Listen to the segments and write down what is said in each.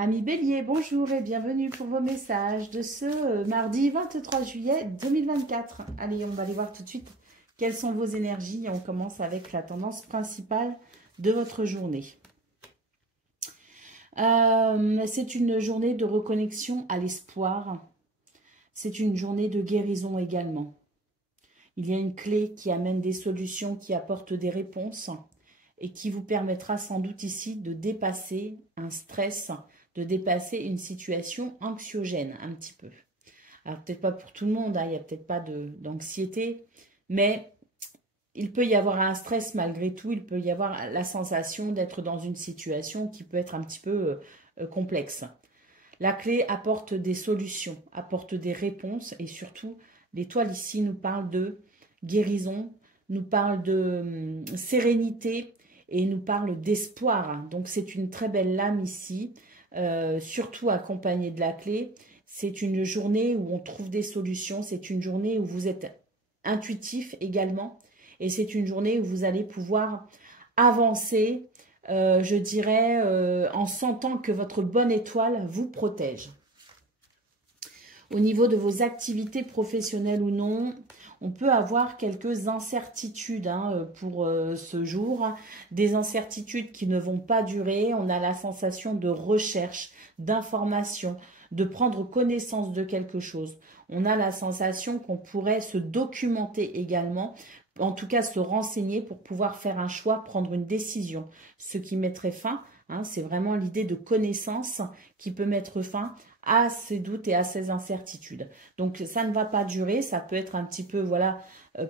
Amis Bélier, bonjour et bienvenue pour vos messages de ce mardi 23 juillet 2024. Allez, on va aller voir tout de suite quelles sont vos énergies. On commence avec la tendance principale de votre journée. C'est une journée de reconnexion à l'espoir. C'est une journée de guérison également. Il y a une clé qui amène des solutions, qui apporte des réponses et qui vous permettra sans doute ici de dépasser un stress, de dépasser une situation anxiogène un petit peu. Alors peut-être pas pour tout le monde, hein, il n'y a peut-être pas d'anxiété, mais il peut y avoir un stress malgré tout, il peut y avoir la sensation d'être dans une situation qui peut être un petit peu complexe. La clé apporte des solutions, apporte des réponses et surtout, l'étoile ici nous parle de guérison, nous parle de sérénité et nous parle d'espoir. Donc c'est une très belle lame ici, surtout accompagnée de la clé. C'est une journée où on trouve des solutions, c'est une journée où vous êtes intuitif également et c'est une journée où vous allez pouvoir avancer, je dirais, en sentant que votre bonne étoile vous protège. Au niveau de vos activités professionnelles ou non, on peut avoir quelques incertitudes pour ce jour, des incertitudes qui ne vont pas durer. On a la sensation de recherche, d'information, de prendre connaissance de quelque chose. On a la sensation qu'on pourrait se documenter également, en tout cas se renseigner pour pouvoir faire un choix, prendre une décision. Ce qui mettrait fin, c'est vraiment l'idée de connaissance qui peut mettre fin à ces doutes et à ces incertitudes. Donc ça ne va pas durer, ça peut être un petit peu, voilà,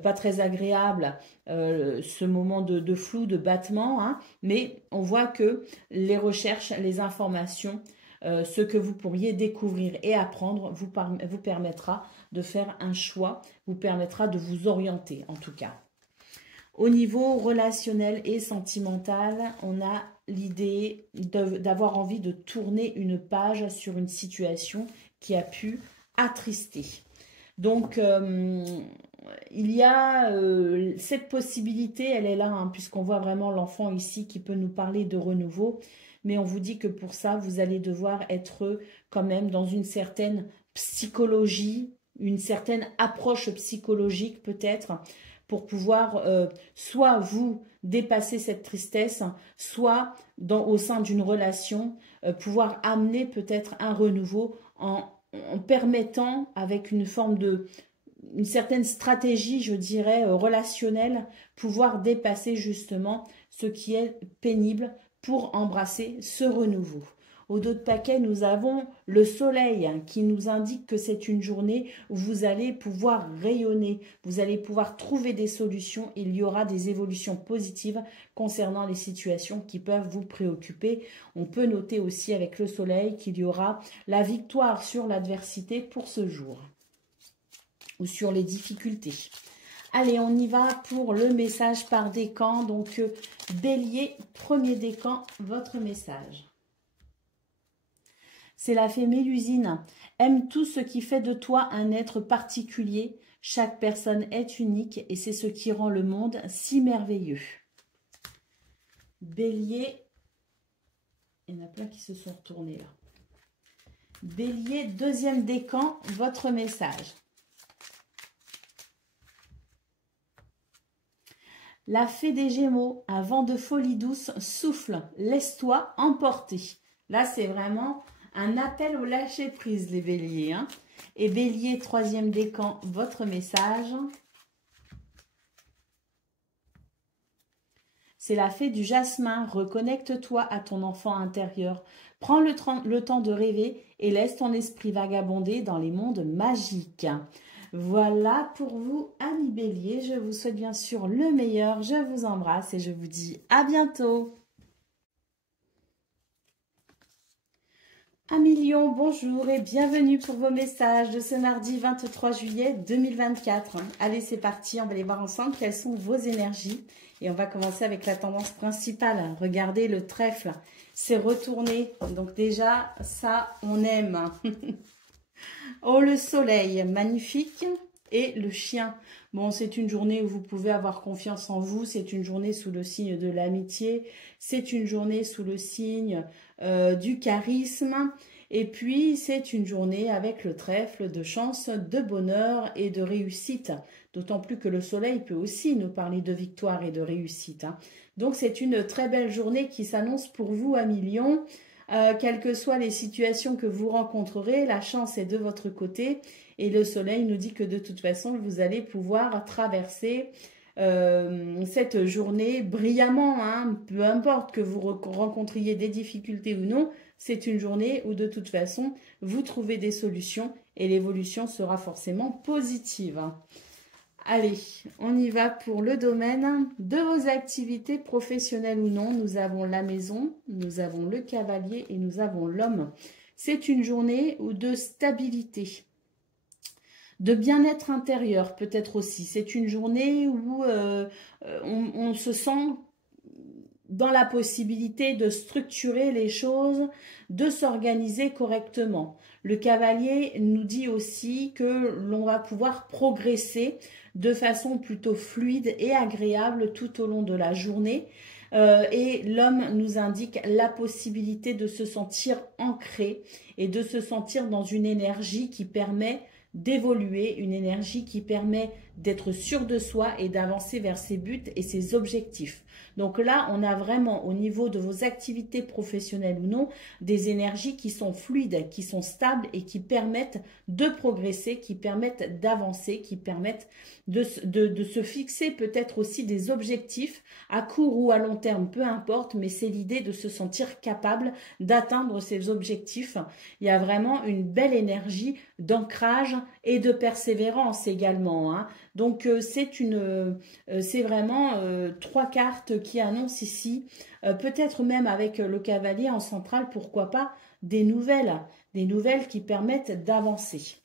pas très agréable, ce moment de flou, de battement, mais on voit que les recherches, les informations, ce que vous pourriez découvrir et apprendre vous permettra de faire un choix, vous permettra de vous orienter en tout cas. Au niveau relationnel et sentimental, on a l'idée d'avoir envie de tourner une page sur une situation qui a pu attrister. Donc, il y a cette possibilité, elle est là, puisqu'on voit vraiment l'enfant ici qui peut nous parler de renouveau. Mais on vous dit que pour ça, vous allez devoir être quand même dans une certaine psychologie, une certaine approche psychologique peut-être, pour pouvoir soit vous dépasser cette tristesse, soit au sein d'une relation, pouvoir amener peut-être un renouveau en permettant avec une certaine stratégie, je dirais, relationnelle, pouvoir dépasser justement ce qui est pénible pour embrasser ce renouveau. Au dos de paquet, nous avons le soleil qui nous indique que c'est une journée où vous allez pouvoir rayonner, vous allez pouvoir trouver des solutions, il y aura des évolutions positives concernant les situations qui peuvent vous préoccuper. On peut noter aussi avec le soleil qu'il y aura la victoire sur l'adversité pour ce jour ou sur les difficultés. Allez, on y va pour le message par décan. Donc, Bélier, premier décan, votre message. C'est la fée Mélusine. Aime tout ce qui fait de toi un être particulier. Chaque personne est unique et c'est ce qui rend le monde si merveilleux. Bélier, il y en a plein qui se sont retournés là. Bélier, deuxième décan, votre message. La fée des Gémeaux, un vent de folie douce souffle, laisse-toi emporter. Là, c'est vraiment un appel au lâcher-prise, les béliers. Et bélier, troisième décan, votre message. C'est la fée du jasmin. Reconnecte-toi à ton enfant intérieur. Prends le temps de rêver et laisse ton esprit vagabonder dans les mondes magiques. Voilà pour vous, amis béliers. Je vous souhaite bien sûr le meilleur. Je vous embrasse et je vous dis à bientôt. Amis Lion, bonjour et bienvenue pour vos messages de ce mardi 23 juillet 2024. Allez, c'est parti, on va aller voir ensemble quelles sont vos énergies. Et on va commencer avec la tendance principale. Regardez, le trèfle s'est retourné. Donc déjà, ça, on aime. Oh, le soleil, magnifique. Et le chien. Bon, c'est une journée où vous pouvez avoir confiance en vous. C'est une journée sous le signe de l'amitié. C'est une journée sous le signe du charisme. Et puis, c'est une journée avec le trèfle de chance, de bonheur et de réussite. D'autant plus que le soleil peut aussi nous parler de victoire et de réussite. Hein. Donc, c'est une très belle journée qui s'annonce pour vous, amis Lions. Quelles que soient les situations que vous rencontrerez, la chance est de votre côté. Et le soleil nous dit que de toute façon, vous allez pouvoir traverser cette journée brillamment. Hein. Peu importe que vous rencontriez des difficultés ou non, c'est une journée où de toute façon, vous trouvez des solutions et l'évolution sera forcément positive. Allez, on y va pour le domaine de vos activités professionnelles ou non. Nous avons la maison, nous avons le cavalier et nous avons l'homme. C'est une journée de stabilité, de bien-être intérieur peut-être aussi. C'est une journée où on se sent dans la possibilité de structurer les choses, de s'organiser correctement. Le cavalier nous dit aussi que l'on va pouvoir progresser de façon plutôt fluide et agréable tout au long de la journée. Et l'homme nous indique la possibilité de se sentir ancré et de se sentir dans une énergie qui permet d'évoluer, une énergie qui permet d'être sûr de soi et d'avancer vers ses buts et ses objectifs. Donc là, on a vraiment au niveau de vos activités professionnelles ou non, des énergies qui sont fluides, qui sont stables et qui permettent de progresser, qui permettent d'avancer, qui permettent de se fixer peut-être aussi des objectifs à court ou à long terme, peu importe, mais c'est l'idée de se sentir capable d'atteindre ces objectifs. Il y a vraiment une belle énergie d'ancrage et de persévérance également. Hein. Donc c'est vraiment 3 cartes qui annoncent ici, peut-être même avec le cavalier en centrale, pourquoi pas, des nouvelles qui permettent d'avancer.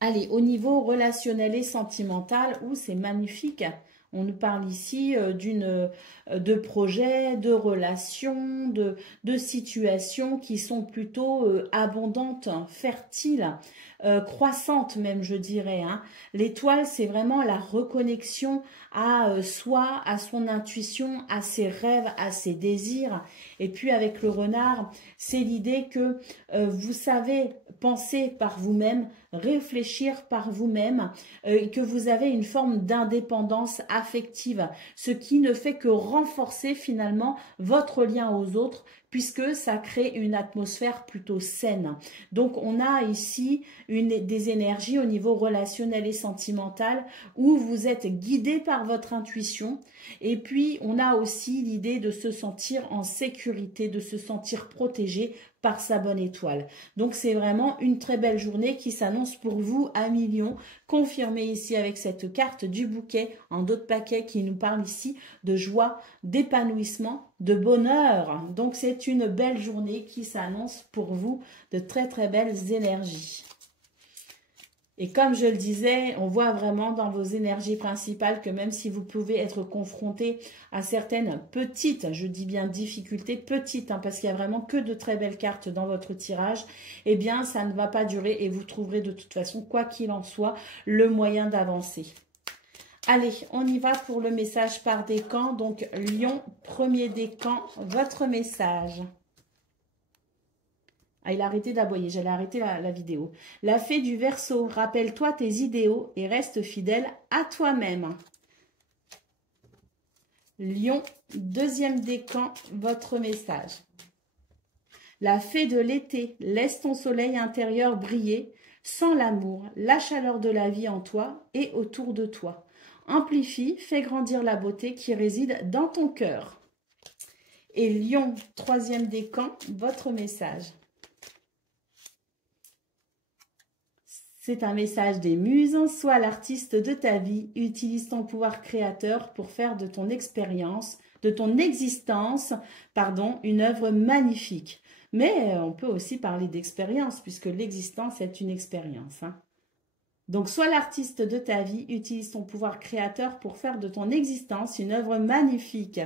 Allez, au niveau relationnel et sentimental, c'est magnifique. On nous parle ici de projets, de relations, de situations qui sont plutôt abondantes, fertiles, croissantes même, je dirais. Hein. L'étoile, c'est vraiment la reconnexion à soi, à son intuition, à ses rêves, à ses désirs. Et puis avec le renard, c'est l'idée que vous savez penser par vous-même, réfléchir par vous-même, que vous avez une forme d'indépendance affective, ce qui ne fait que renforcer finalement votre lien aux autres, puisque ça crée une atmosphère plutôt saine. Donc on a ici des énergies au niveau relationnel et sentimental où vous êtes guidé par votre intuition, et puis on a aussi l'idée de se sentir en sécurité, de se sentir protégé par sa bonne étoile. Donc c'est vraiment une très belle journée qui s'annonce pour vous, amis Lions, confirmée ici avec cette carte du bouquet en d'autres paquets qui nous parle ici de joie, d'épanouissement, de bonheur. Donc c'est une belle journée qui s'annonce pour vous, de très très belles énergies. Et comme je le disais, on voit vraiment dans vos énergies principales que même si vous pouvez être confronté à certaines petites, je dis bien difficultés, petites, hein, parce qu'il n'y a vraiment que de très belles cartes dans votre tirage, eh bien ça ne va pas durer et vous trouverez de toute façon, quoi qu'il en soit, le moyen d'avancer. Allez, on y va pour le message par décan. Donc Lion, premier décan, votre message. Ah, il a arrêté d'aboyer, j'allais arrêter la vidéo. La fée du Verseau, rappelle-toi tes idéaux et reste fidèle à toi-même. Lion, deuxième décan, votre message. La fée de l'été, laisse ton soleil intérieur briller, sans l'amour, la chaleur de la vie en toi et autour de toi. Amplifie, fais grandir la beauté qui réside dans ton cœur. Et Lion, troisième décan, votre message. C'est un message des muses, sois l'artiste de ta vie, utilise ton pouvoir créateur pour faire de ton expérience, de ton existence, une œuvre magnifique. Mais on peut aussi parler d'expérience, puisque l'existence est une expérience. Hein. Donc, sois l'artiste de ta vie, utilise ton pouvoir créateur pour faire de ton existence une œuvre magnifique.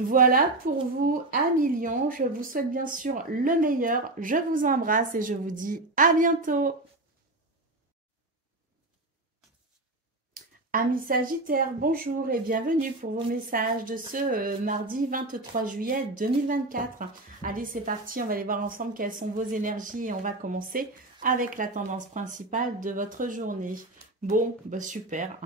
Voilà pour vous, amis Lions. Je vous souhaite bien sûr le meilleur. Je vous embrasse et je vous dis à bientôt. Amis Sagittaires, bonjour et bienvenue pour vos messages de ce mardi 23 juillet 2024. Allez, c'est parti, on va aller voir ensemble quelles sont vos énergies et on va commencer avec la tendance principale de votre journée. Bon, bah super.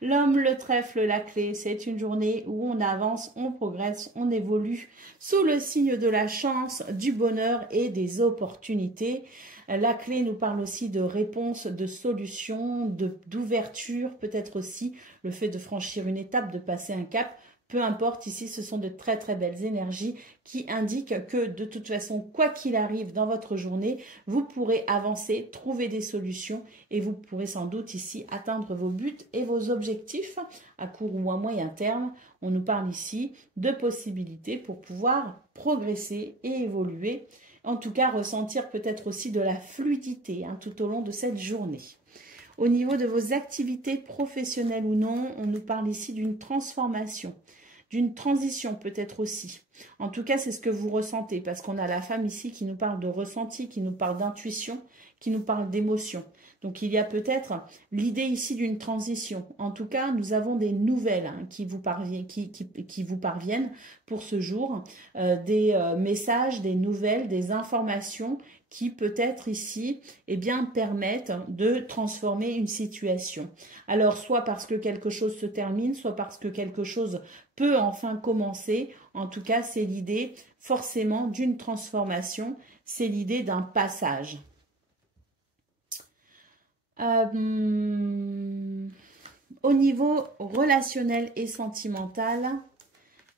L'homme, le trèfle, la clé, c'est une journée où on avance, on progresse, on évolue sous le signe de la chance, du bonheur et des opportunités. La clé nous parle aussi de réponse, de solution, d'ouverture, peut-être aussi le fait de franchir une étape, de passer un cap. Peu importe, ici, ce sont de très très belles énergies qui indiquent que de toute façon, quoi qu'il arrive dans votre journée, vous pourrez avancer, trouver des solutions et vous pourrez sans doute ici atteindre vos buts et vos objectifs à court ou à moyen terme. On nous parle ici de possibilités pour pouvoir progresser et évoluer. En tout cas, ressentir peut-être aussi de la fluidité tout au long de cette journée. Au niveau de vos activités professionnelles ou non, on nous parle ici d'une transformation, d'une transition peut-être aussi. En tout cas, c'est ce que vous ressentez parce qu'on a la femme ici qui nous parle de ressenti, qui nous parle d'intuition, qui nous parle d'émotion. Donc, il y a peut-être l'idée ici d'une transition. En tout cas, nous avons des nouvelles qui vous parviennent pour ce jour, des messages, des nouvelles, des informations qui peut-être ici permettent de transformer une situation. Alors, soit parce que quelque chose se termine, soit parce que quelque chose peut enfin commencer. En tout cas, c'est l'idée forcément d'une transformation, c'est l'idée d'un passage. Au niveau relationnel et sentimental,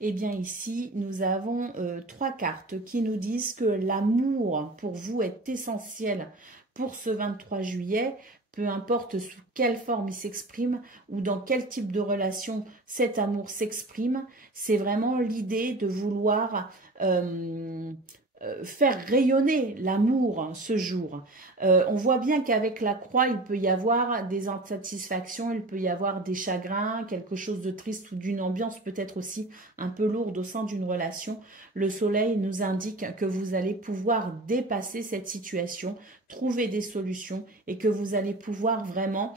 eh bien ici, nous avons 3 cartes qui nous disent que l'amour pour vous est essentiel pour ce 23 juillet, peu importe sous quelle forme il s'exprime ou dans quel type de relation cet amour s'exprime. C'est vraiment l'idée de vouloir faire rayonner l'amour ce jour. On voit bien qu'avec la croix, il peut y avoir des insatisfactions, il peut y avoir des chagrins, quelque chose de triste ou d'une ambiance peut-être aussi un peu lourde au sein d'une relation. Le soleil nous indique que vous allez pouvoir dépasser cette situation, trouver des solutions et que vous allez pouvoir vraiment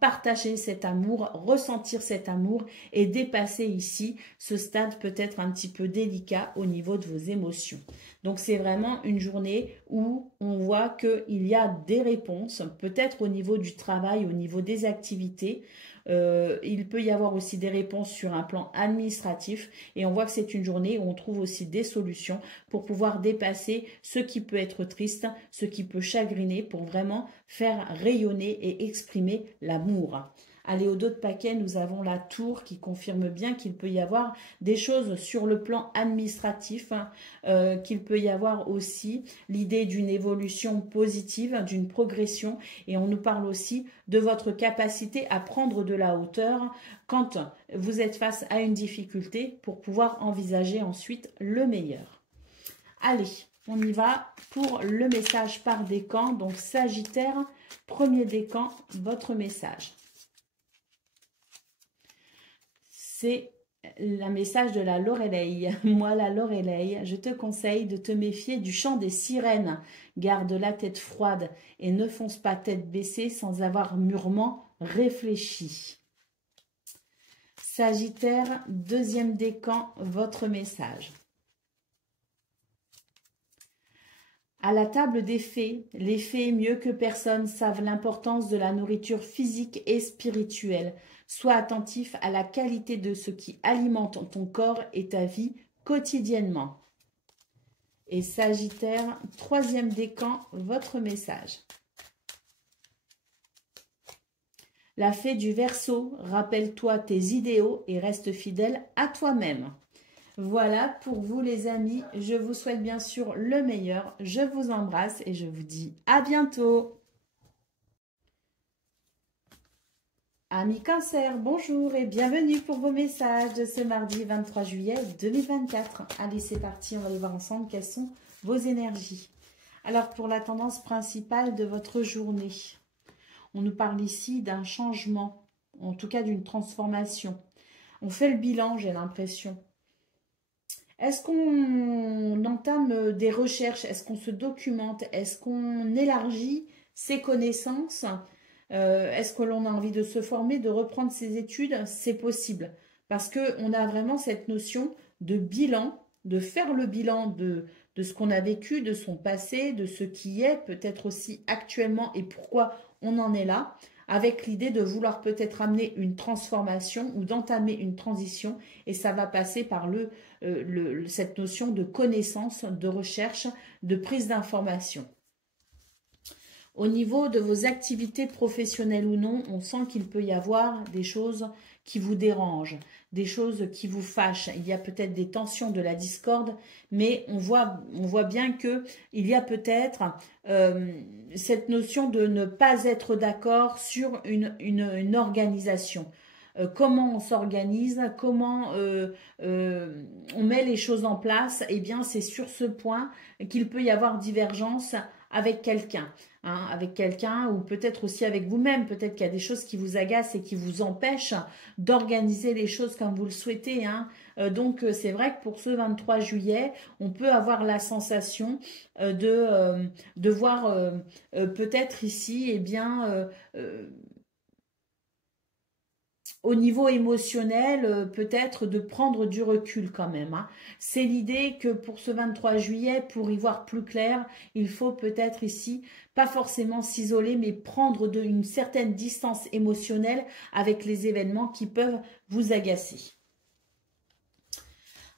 partager cet amour, ressentir cet amour et dépasser ici ce stade peut-être un petit peu délicat au niveau de vos émotions. Donc, c'est vraiment une journée où on voit qu'il y a des réponses, peut-être au niveau du travail, au niveau des activités. Il peut y avoir aussi des réponses sur un plan administratif et on voit que c'est une journée où on trouve aussi des solutions pour pouvoir dépasser ce qui peut être triste, ce qui peut chagriner pour vraiment faire rayonner et exprimer l'amour. Allez, au dos de paquet, nous avons la tour qui confirme bien qu'il peut y avoir des choses sur le plan administratif, qu'il peut y avoir aussi l'idée d'une évolution positive, d'une progression. Et on nous parle aussi de votre capacité à prendre de la hauteur quand vous êtes face à une difficulté pour pouvoir envisager ensuite le meilleur. Allez, on y va pour le message par décan. Donc, Sagittaire, premier décan, votre message. C'est le message de la Loreley. Moi, la Loreley, je te conseille de te méfier du chant des sirènes. Garde la tête froide et ne fonce pas tête baissée sans avoir mûrement réfléchi. Sagittaire, deuxième décan, votre message. À la table des fées, les fées mieux que personne savent l'importance de la nourriture physique et spirituelle. Sois attentif à la qualité de ce qui alimente ton corps et ta vie quotidiennement. Et Sagittaire, troisième décan, votre message. La fée du Verseau, rappelle-toi tes idéaux et reste fidèle à toi-même. Voilà pour vous les amis, je vous souhaite bien sûr le meilleur, je vous embrasse et je vous dis à bientôt. Amis Cancer, bonjour et bienvenue pour vos messages de ce mardi 23 juillet 2024. Allez, c'est parti, on va aller voir ensemble quelles sont vos énergies. Alors, pour la tendance principale de votre journée, on nous parle ici d'un changement, en tout cas d'une transformation. On fait le bilan, j'ai l'impression. Est-ce qu'on entame des recherches? Est-ce qu'on se documente? Est-ce qu'on élargit ses connaissances? Est-ce que l'on a envie de se former, de reprendre ses études? C'est possible. Parce qu'on a vraiment cette notion de bilan, de faire le bilan de ce qu'on a vécu, de son passé, de ce qui est, peut-être aussi actuellement et pourquoi on en est là, avec l'idée de vouloir peut-être amener une transformation ou d'entamer une transition, et ça va passer par cette notion de connaissance, de recherche, de prise d'information. Au niveau de vos activités professionnelles ou non, on sent qu'il peut y avoir des choses qui vous dérangent, des choses qui vous fâchent. Il y a peut-être des tensions, de la discorde, mais on voit bien qu'il y a peut-être cette notion de ne pas être d'accord sur une organisation. Comment on s'organise, comment on met les choses en place, eh bien c'est sur ce point qu'il peut y avoir divergence avec quelqu'un. Avec quelqu'un ou peut-être aussi avec vous-même. Peut-être qu'il y a des choses qui vous agacent et qui vous empêchent d'organiser les choses comme vous le souhaitez. Donc, c'est vrai que pour ce 23 juillet, on peut avoir la sensation de voir peut-être ici, eh bien, au niveau émotionnel, peut-être de prendre du recul quand même. C'est l'idée que pour ce 23 juillet, pour y voir plus clair, il faut peut-être ici, pas forcément s'isoler, mais prendre une certaine distance émotionnelle avec les événements qui peuvent vous agacer.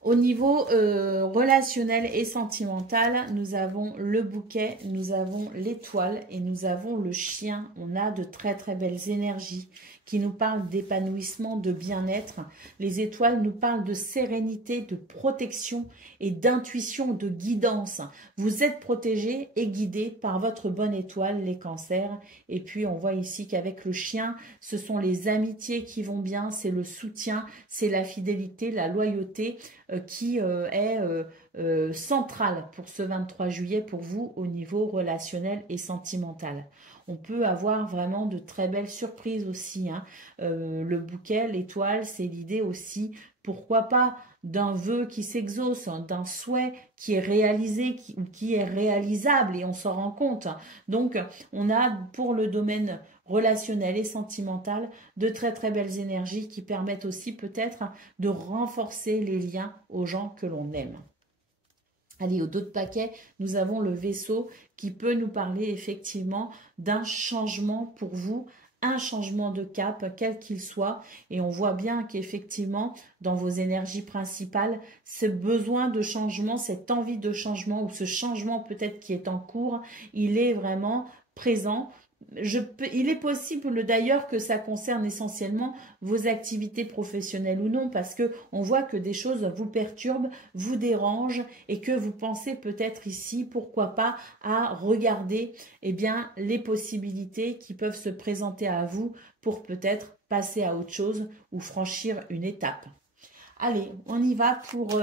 Au niveau relationnel et sentimental, nous avons le bouquet, nous avons l'étoile et nous avons le chien. On a de très très belles énergies qui nous parlent d'épanouissement, de bien-être. Les étoiles nous parlent de sérénité, de protection et d'intuition, de guidance. Vous êtes protégés et guidés par votre bonne étoile, les cancers. Et puis on voit ici qu'avec le chien, ce sont les amitiés qui vont bien, c'est le soutien, c'est la fidélité, la loyauté qui est centrale pour ce 23 juillet pour vous au niveau relationnel et sentimental. On peut avoir vraiment de très belles surprises aussi. Le bouquet, l'étoile, c'est l'idée aussi, pourquoi pas, d'un vœu qui s'exauce, d'un souhait qui est réalisé, qui est réalisable et on s'en rend compte. Donc, on a pour le domaine relationnel et sentimental de très très belles énergies qui permettent aussi peut-être de renforcer les liens aux gens que l'on aime. Allez, au dos de paquet, nous avons le vaisseau qui peut nous parler effectivement d'un changement pour vous, un changement de cap, quel qu'il soit. Et on voit bien qu'effectivement, dans vos énergies principales, ce besoin de changement, cette envie de changement ou ce changement peut-être qui est en cours, il est vraiment présent. Il est possible d'ailleurs que ça concerne essentiellement vos activités professionnelles ou non, parce que on voit que des choses vous perturbent, vous dérangent et que vous pensez peut-être ici, pourquoi pas, à regarder eh bien, les possibilités qui peuvent se présenter à vous pour peut-être passer à autre chose ou franchir une étape. Allez, on y va pour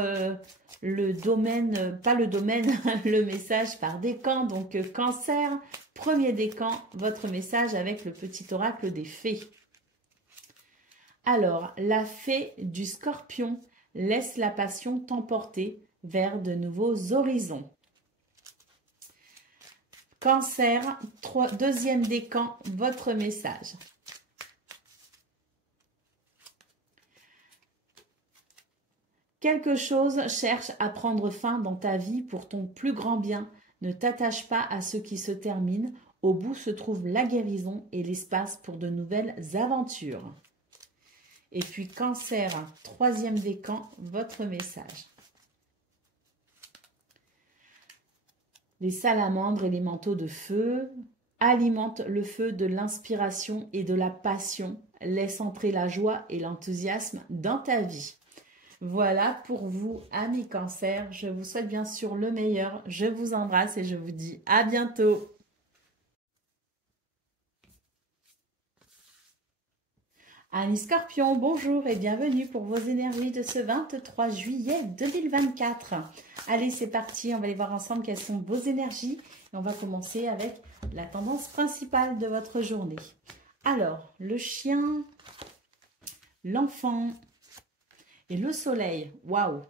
le domaine, pas le domaine, le message par décan. Donc, cancer, premier décan, votre message avec le petit oracle des fées. Alors, la fée du scorpion laisse la passion t'emporter vers de nouveaux horizons. Cancer, deuxième décan, votre message. Quelque chose cherche à prendre fin dans ta vie pour ton plus grand bien. Ne t'attache pas à ce qui se termine. Au bout se trouve la guérison et l'espace pour de nouvelles aventures. Et puis Cancer, troisième décan, votre message. Les salamandres et les manteaux de feu alimentent le feu de l'inspiration et de la passion. Laisse entrer la joie et l'enthousiasme dans ta vie. Voilà pour vous, amis Cancer. Je vous souhaite bien sûr le meilleur. Je vous embrasse et je vous dis à bientôt. Amis Scorpion, bonjour et bienvenue pour vos énergies de ce 23 juillet 2024. Allez, c'est parti. On va aller voir ensemble quelles sont vos énergies. Et on va commencer avec la tendance principale de votre journée. Alors, le chien, l'enfant et le soleil, waouh!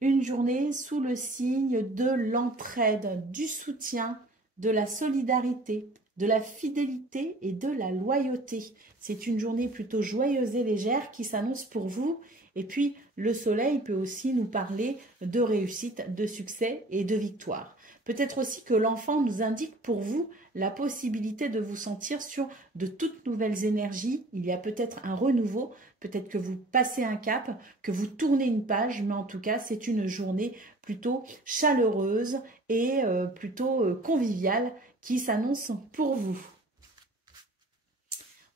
Une journée sous le signe de l'entraide, du soutien, de la solidarité, de la fidélité et de la loyauté. C'est une journée plutôt joyeuse et légère qui s'annonce pour vous. Et puis, le soleil peut aussi nous parler de réussite, de succès et de victoire. Peut-être aussi que l'enfant nous indique pour vous la possibilité de vous sentir sur de toutes nouvelles énergies. Il y a peut-être un renouveau, peut-être que vous passez un cap, que vous tournez une page, mais en tout cas, c'est une journée plutôt chaleureuse et plutôt conviviale qui s'annonce pour vous.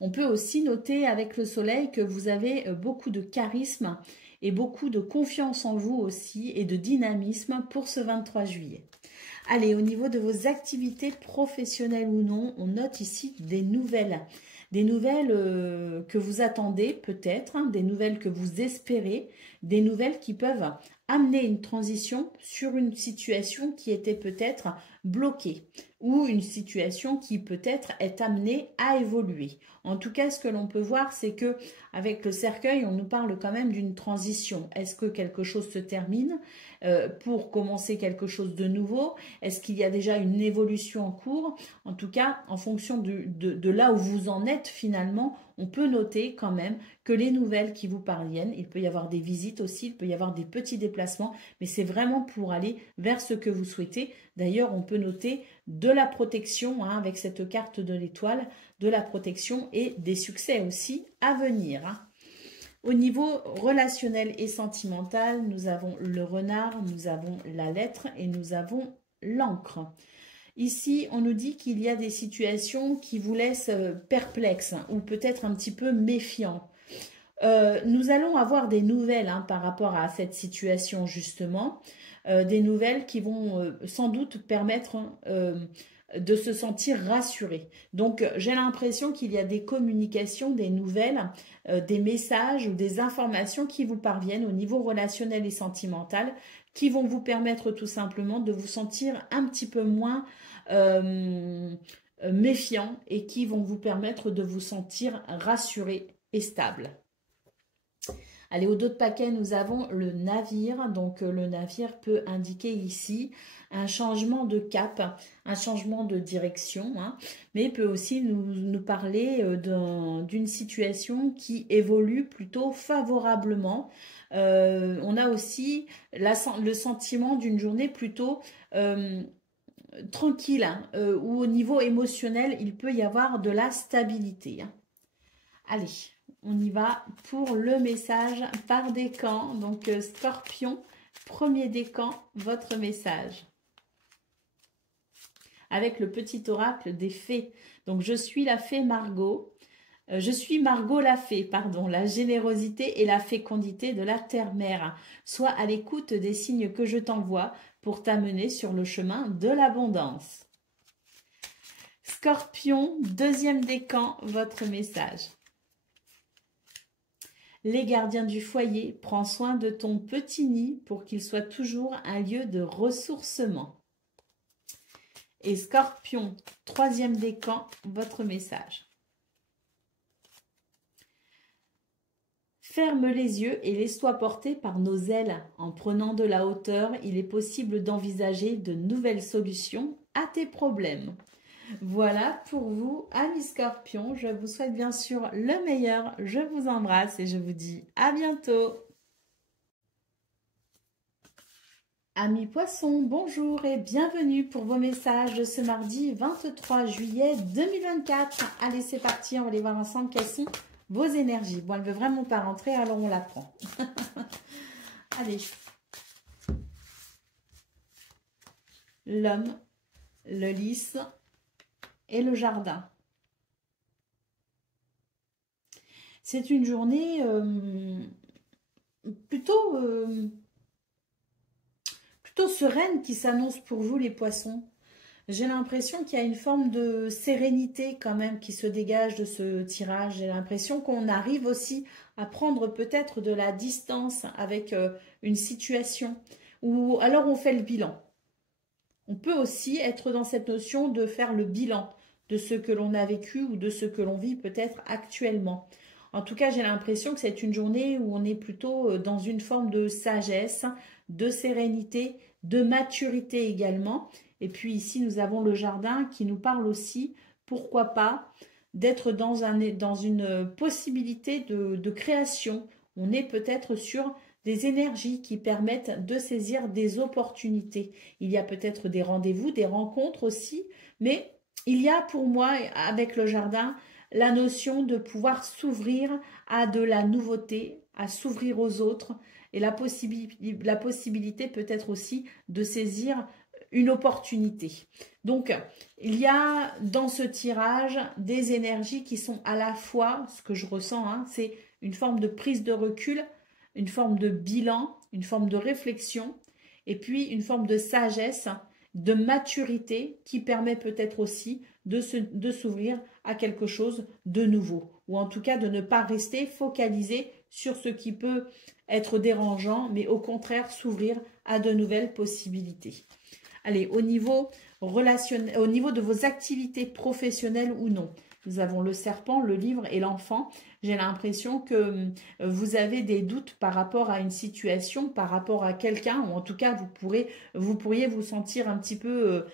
On peut aussi noter avec le soleil que vous avez beaucoup de charisme et beaucoup de confiance en vous aussi et de dynamisme pour ce 23 juillet. Allez, au niveau de vos activités professionnelles ou non, on note ici des nouvelles. Des nouvelles que vous attendez peut-être, hein, des nouvelles que vous espérez, des nouvelles qui peuvent amener une transition sur une situation qui était peut-être bloquée ou une situation qui peut-être est amenée à évoluer. En tout cas, ce que l'on peut voir, c'est que avec le cercueil, on nous parle quand même d'une transition. Est-ce que quelque chose se termine pour commencer quelque chose de nouveau? Est-ce qu'il y a déjà une évolution en cours? En tout cas, en fonction de là où vous en êtes finalement, on peut noter quand même que les nouvelles qui vous parviennent, il peut y avoir des visites aussi, il peut y avoir des petits déplacements, mais c'est vraiment pour aller vers ce que vous souhaitez. D'ailleurs, on peut noter de la protection, hein, avec cette carte de l'étoile, de la protection et des succès aussi à venir. Hein. Au niveau relationnel et sentimental, nous avons le renard, nous avons la lettre et nous avons l'encre. Ici, on nous dit qu'il y a des situations qui vous laissent perplexes ou peut-être un petit peu méfiants. Nous allons avoir des nouvelles hein, par rapport à cette situation justement, des nouvelles qui vont sans doute permettre de se sentir rassuré. Donc, j'ai l'impression qu'il y a des communications, des nouvelles, des messages ou des informations qui vous parviennent au niveau relationnel et sentimental qui vont vous permettre tout simplement de vous sentir un petit peu moins méfiant et qui vont vous permettre de vous sentir rassuré et stable. Allez, au dos de paquet, nous avons le navire. Donc, le navire peut indiquer ici un changement de cap, un changement de direction, hein, mais peut aussi nous parler d'une situation qui évolue plutôt favorablement. On a aussi le sentiment d'une journée plutôt tranquille, hein, où au niveau émotionnel, il peut y avoir de la stabilité. Hein. Allez. On y va pour le message par décan. Donc, Scorpion, premier décan, votre message. Avec le petit oracle des fées. Donc, je suis la fée Margot. Je suis Margot la fée, pardon. La générosité et la fécondité de la terre-mère. Sois à l'écoute des signes que je t'envoie pour t'amener sur le chemin de l'abondance. Scorpion, deuxième décan, votre message. Les gardiens du foyer, prends soin de ton petit nid pour qu'il soit toujours un lieu de ressourcement. Et Scorpion, troisième décan, votre message. Ferme les yeux et laisse-toi porter par nos ailes. En prenant de la hauteur, il est possible d'envisager de nouvelles solutions à tes problèmes. Voilà pour vous, amis Scorpions. Je vous souhaite bien sûr le meilleur. Je vous embrasse et je vous dis à bientôt. Amis Poissons, bonjour et bienvenue pour vos messages de ce mardi 23 juillet 2024. Allez, c'est parti, on va aller voir ensemble quelles sont vos énergies. Bon, elle ne veut vraiment pas rentrer, alors on la prend. Allez. L'homme, le lys et le jardin. C'est une journée plutôt sereine qui s'annonce pour vous les poissons. J'ai l'impression qu'il y a une forme de sérénité quand même qui se dégage de ce tirage. J'ai l'impression qu'on arrive aussi à prendre peut-être de la distance avec une situation. Ou alors on fait le bilan. On peut aussi être dans cette notion de faire le bilan de ce que l'on a vécu ou de ce que l'on vit peut-être actuellement. En tout cas, j'ai l'impression que c'est une journée où on est plutôt dans une forme de sagesse, de sérénité, de maturité également. Et puis ici, nous avons le jardin qui nous parle aussi pourquoi pas, d'être dans une possibilité de création. On est peut-être sur des énergies qui permettent de saisir des opportunités. Il y a peut-être des rendez-vous, des rencontres aussi, mais il y a pour moi, avec le jardin, la notion de pouvoir s'ouvrir à de la nouveauté, à s'ouvrir aux autres, et la possibilité peut-être aussi de saisir une opportunité. Donc, il y a dans ce tirage des énergies qui sont à la fois, ce que je ressens, hein, c'est une forme de prise de recul, une forme de bilan, une forme de réflexion, et puis une forme de sagesse, de maturité qui permet peut-être aussi de s'ouvrir à quelque chose de nouveau, ou en tout cas de ne pas rester focalisé sur ce qui peut être dérangeant, mais au contraire s'ouvrir à de nouvelles possibilités. Allez, au niveau relationnel, au niveau de vos activités professionnelles ou non, nous avons le serpent, le livre et l'enfant. J'ai l'impression que vous avez des doutes par rapport à une situation, par rapport à quelqu'un, ou en tout cas vous pourriez vous sentir un petit peu,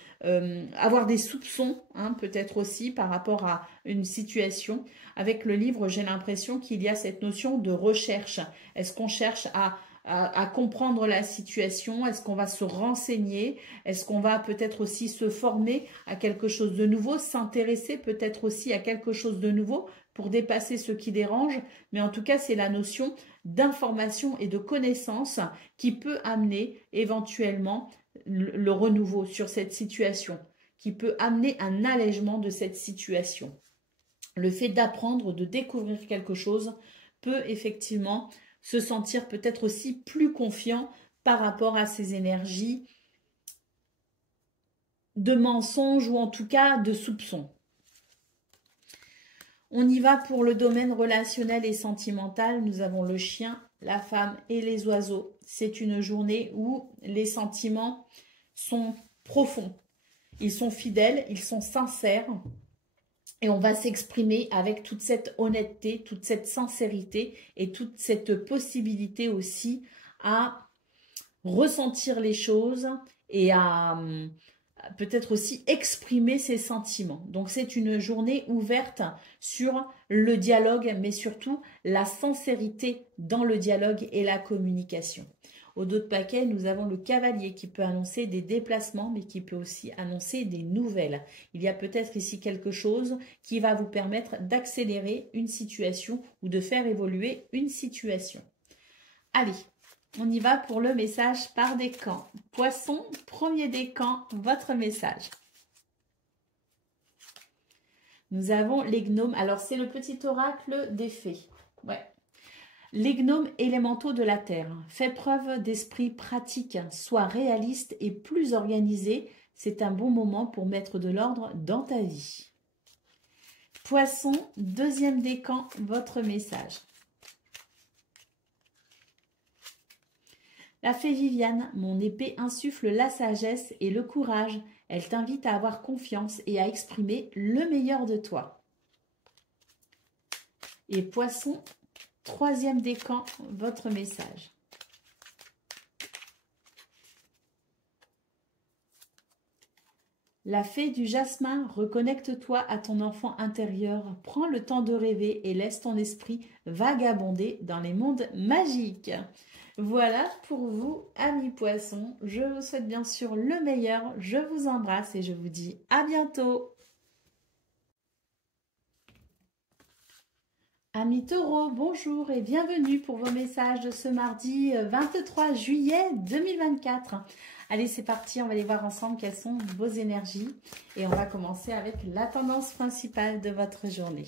avoir des soupçons, hein, peut-être aussi par rapport à une situation. Avec le livre, j'ai l'impression qu'il y a cette notion de recherche. Est-ce qu'on cherche à comprendre la situation? Est-ce qu'on va se renseigner? Est-ce qu'on va peut-être aussi se former à quelque chose de nouveau, s'intéresser peut-être aussi à quelque chose de nouveau pour dépasser ce qui dérange? Mais en tout cas, c'est la notion d'information et de connaissance qui peut amener éventuellement le renouveau sur cette situation, qui peut amener un allègement de cette situation. Le fait d'apprendre, de découvrir quelque chose peut effectivement se sentir peut-être aussi plus confiant par rapport à ces énergies de mensonges ou en tout cas de soupçons. On y va pour le domaine relationnel et sentimental. Nous avons le chien, la femme et les oiseaux. C'est une journée où les sentiments sont profonds. Ils sont fidèles, ils sont sincères. Et on va s'exprimer avec toute cette honnêteté, toute cette sincérité et toute cette possibilité aussi à ressentir les choses et à peut-être aussi exprimer ses sentiments. Donc c'est une journée ouverte sur le dialogue, mais surtout la sincérité dans le dialogue et la communication. Au dos de paquet, nous avons le cavalier qui peut annoncer des déplacements, mais qui peut aussi annoncer des nouvelles. Il y a peut-être ici quelque chose qui va vous permettre d'accélérer une situation ou de faire évoluer une situation. Allez, on y va pour le message par décan. Poisson, premier décan, votre message. Nous avons les gnomes. Alors, c'est le petit oracle des fées. Ouais. Les gnomes élémentaux de la Terre. Fais preuve d'esprit pratique, sois réaliste et plus organisé. C'est un bon moment pour mettre de l'ordre dans ta vie. Poisson, deuxième décan, votre message. La fée Viviane, mon épée insuffle la sagesse et le courage. Elle t'invite à avoir confiance et à exprimer le meilleur de toi. Et Poisson, troisième décan, votre message. La fée du jasmin, reconnecte-toi à ton enfant intérieur, prends le temps de rêver et laisse ton esprit vagabonder dans les mondes magiques. Voilà pour vous, amis poissons. Je vous souhaite bien sûr le meilleur. Je vous embrasse et je vous dis à bientôt. Amis taureaux, bonjour et bienvenue pour vos messages de ce mardi 23 juillet 2024. Allez, c'est parti, on va aller voir ensemble quelles sont vos énergies. Et on va commencer avec la tendance principale de votre journée.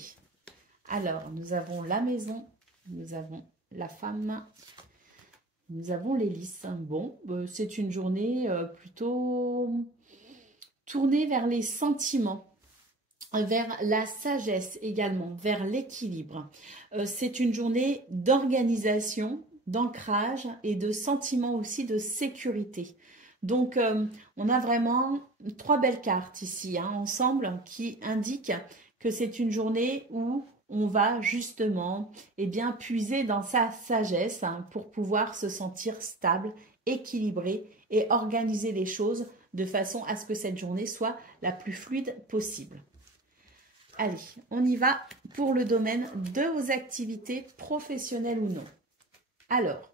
Alors, nous avons la maison, nous avons la femme, nous avons l'hélice. Bon, c'est une journée plutôt tournée vers les sentiments, vers la sagesse également, vers l'équilibre. C'est une journée d'organisation, d'ancrage et de sentiment aussi de sécurité. Donc, on a vraiment trois belles cartes ici, hein, ensemble, qui indiquent que c'est une journée où on va justement puiser dans sa sagesse pour pouvoir se sentir stable, équilibré et organiser les choses de façon à ce que cette journée soit la plus fluide possible. Allez, on y va pour le domaine de vos activités professionnelles ou non. Alors,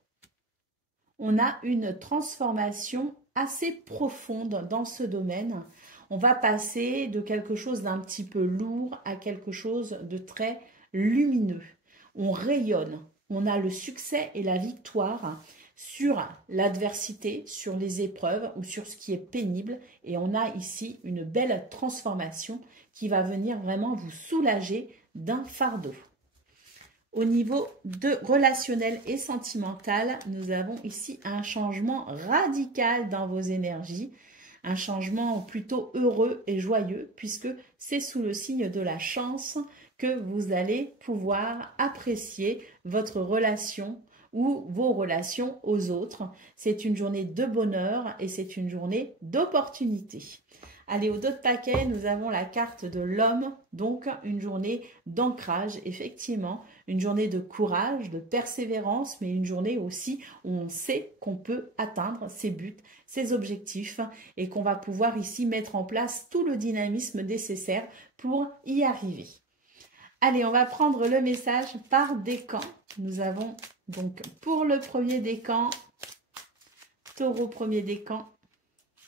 on a une transformation assez profonde dans ce domaine. On va passer de quelque chose d'un petit peu lourd à quelque chose de très lumineux. On rayonne, on a le succès et la victoire sur l'adversité, sur les épreuves ou sur ce qui est pénible. Et on a ici une belle transformation qui va venir vraiment vous soulager d'un fardeau. Au niveau de relationnel et sentimental, nous avons ici un changement radical dans vos énergies, un changement plutôt heureux et joyeux puisque c'est sous le signe de la chance que vous allez pouvoir apprécier votre relation ou vos relations aux autres. C'est une journée de bonheur et c'est une journée d'opportunité. Allez, au dos de paquet, nous avons la carte de l'homme, donc une journée d'ancrage, effectivement, une journée de courage, de persévérance, mais une journée aussi où on sait qu'on peut atteindre ses buts, ses objectifs et qu'on va pouvoir ici mettre en place tout le dynamisme nécessaire pour y arriver. Allez, on va prendre le message par décan. Nous avons donc pour le premier décan, Taureau premier décan,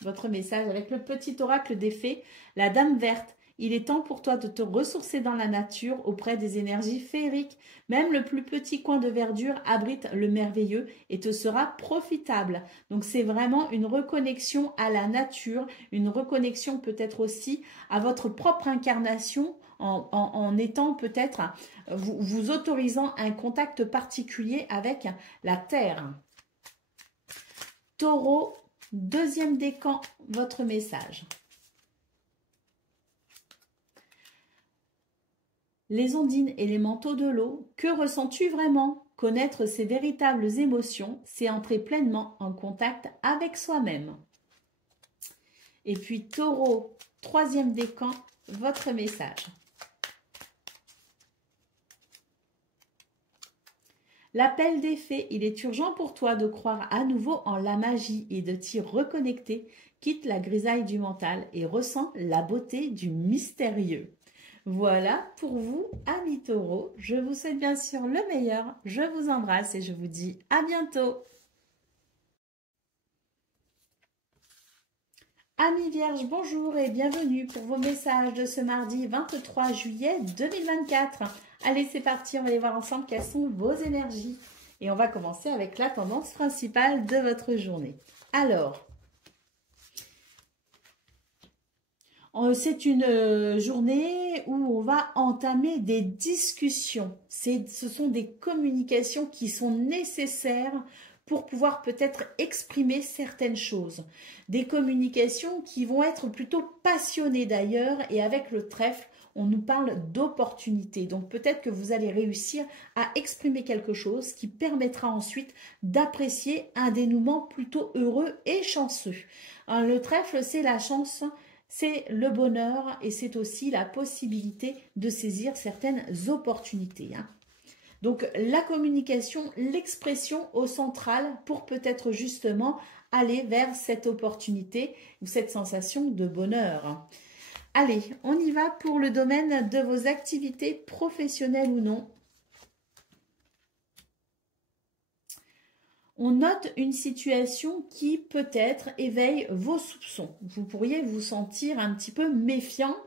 votre message avec le petit oracle des fées, la dame verte. Il est temps pour toi de te ressourcer dans la nature auprès des énergies féeriques. Même le plus petit coin de verdure abrite le merveilleux et te sera profitable. Donc c'est vraiment une reconnexion à la nature, une reconnexion peut-être aussi à votre propre incarnation en étant peut-être, vous autorisant un contact particulier avec la terre. Taureau, deuxième décan, votre message. Les ondines et les manteaux de l'eau, que ressens-tu vraiment? Connaître ses véritables émotions, c'est entrer pleinement en contact avec soi-même. Et puis Taureau, troisième décan, votre message. L'appel des fées, il est urgent pour toi de croire à nouveau en la magie et de t'y reconnecter. Quitte la grisaille du mental et ressens la beauté du mystérieux. Voilà pour vous, amis taureaux. Je vous souhaite bien sûr le meilleur. Je vous embrasse et je vous dis à bientôt. Amis vierges, bonjour et bienvenue pour vos messages de ce mardi 23 juillet 2024. Allez, c'est parti, on va aller voir ensemble quelles sont vos énergies. Et on va commencer avec la tendance principale de votre journée. Alors, c'est une journée où on va entamer des discussions. Ce sont des communications qui sont nécessaires pour pouvoir peut-être exprimer certaines choses. Des communications qui vont être plutôt passionnées d'ailleurs, et avec le trèfle, on nous parle d'opportunités. Donc peut-être que vous allez réussir à exprimer quelque chose qui permettra ensuite d'apprécier un dénouement plutôt heureux et chanceux. Le trèfle, c'est la chance, c'est le bonheur et c'est aussi la possibilité de saisir certaines opportunités. Donc la communication, l'expression au central pour peut-être justement aller vers cette opportunité ou cette sensation de bonheur. Allez, on y va pour le domaine de vos activités professionnelles ou non. On note une situation qui peut-être éveille vos soupçons. Vous pourriez vous sentir un petit peu méfiant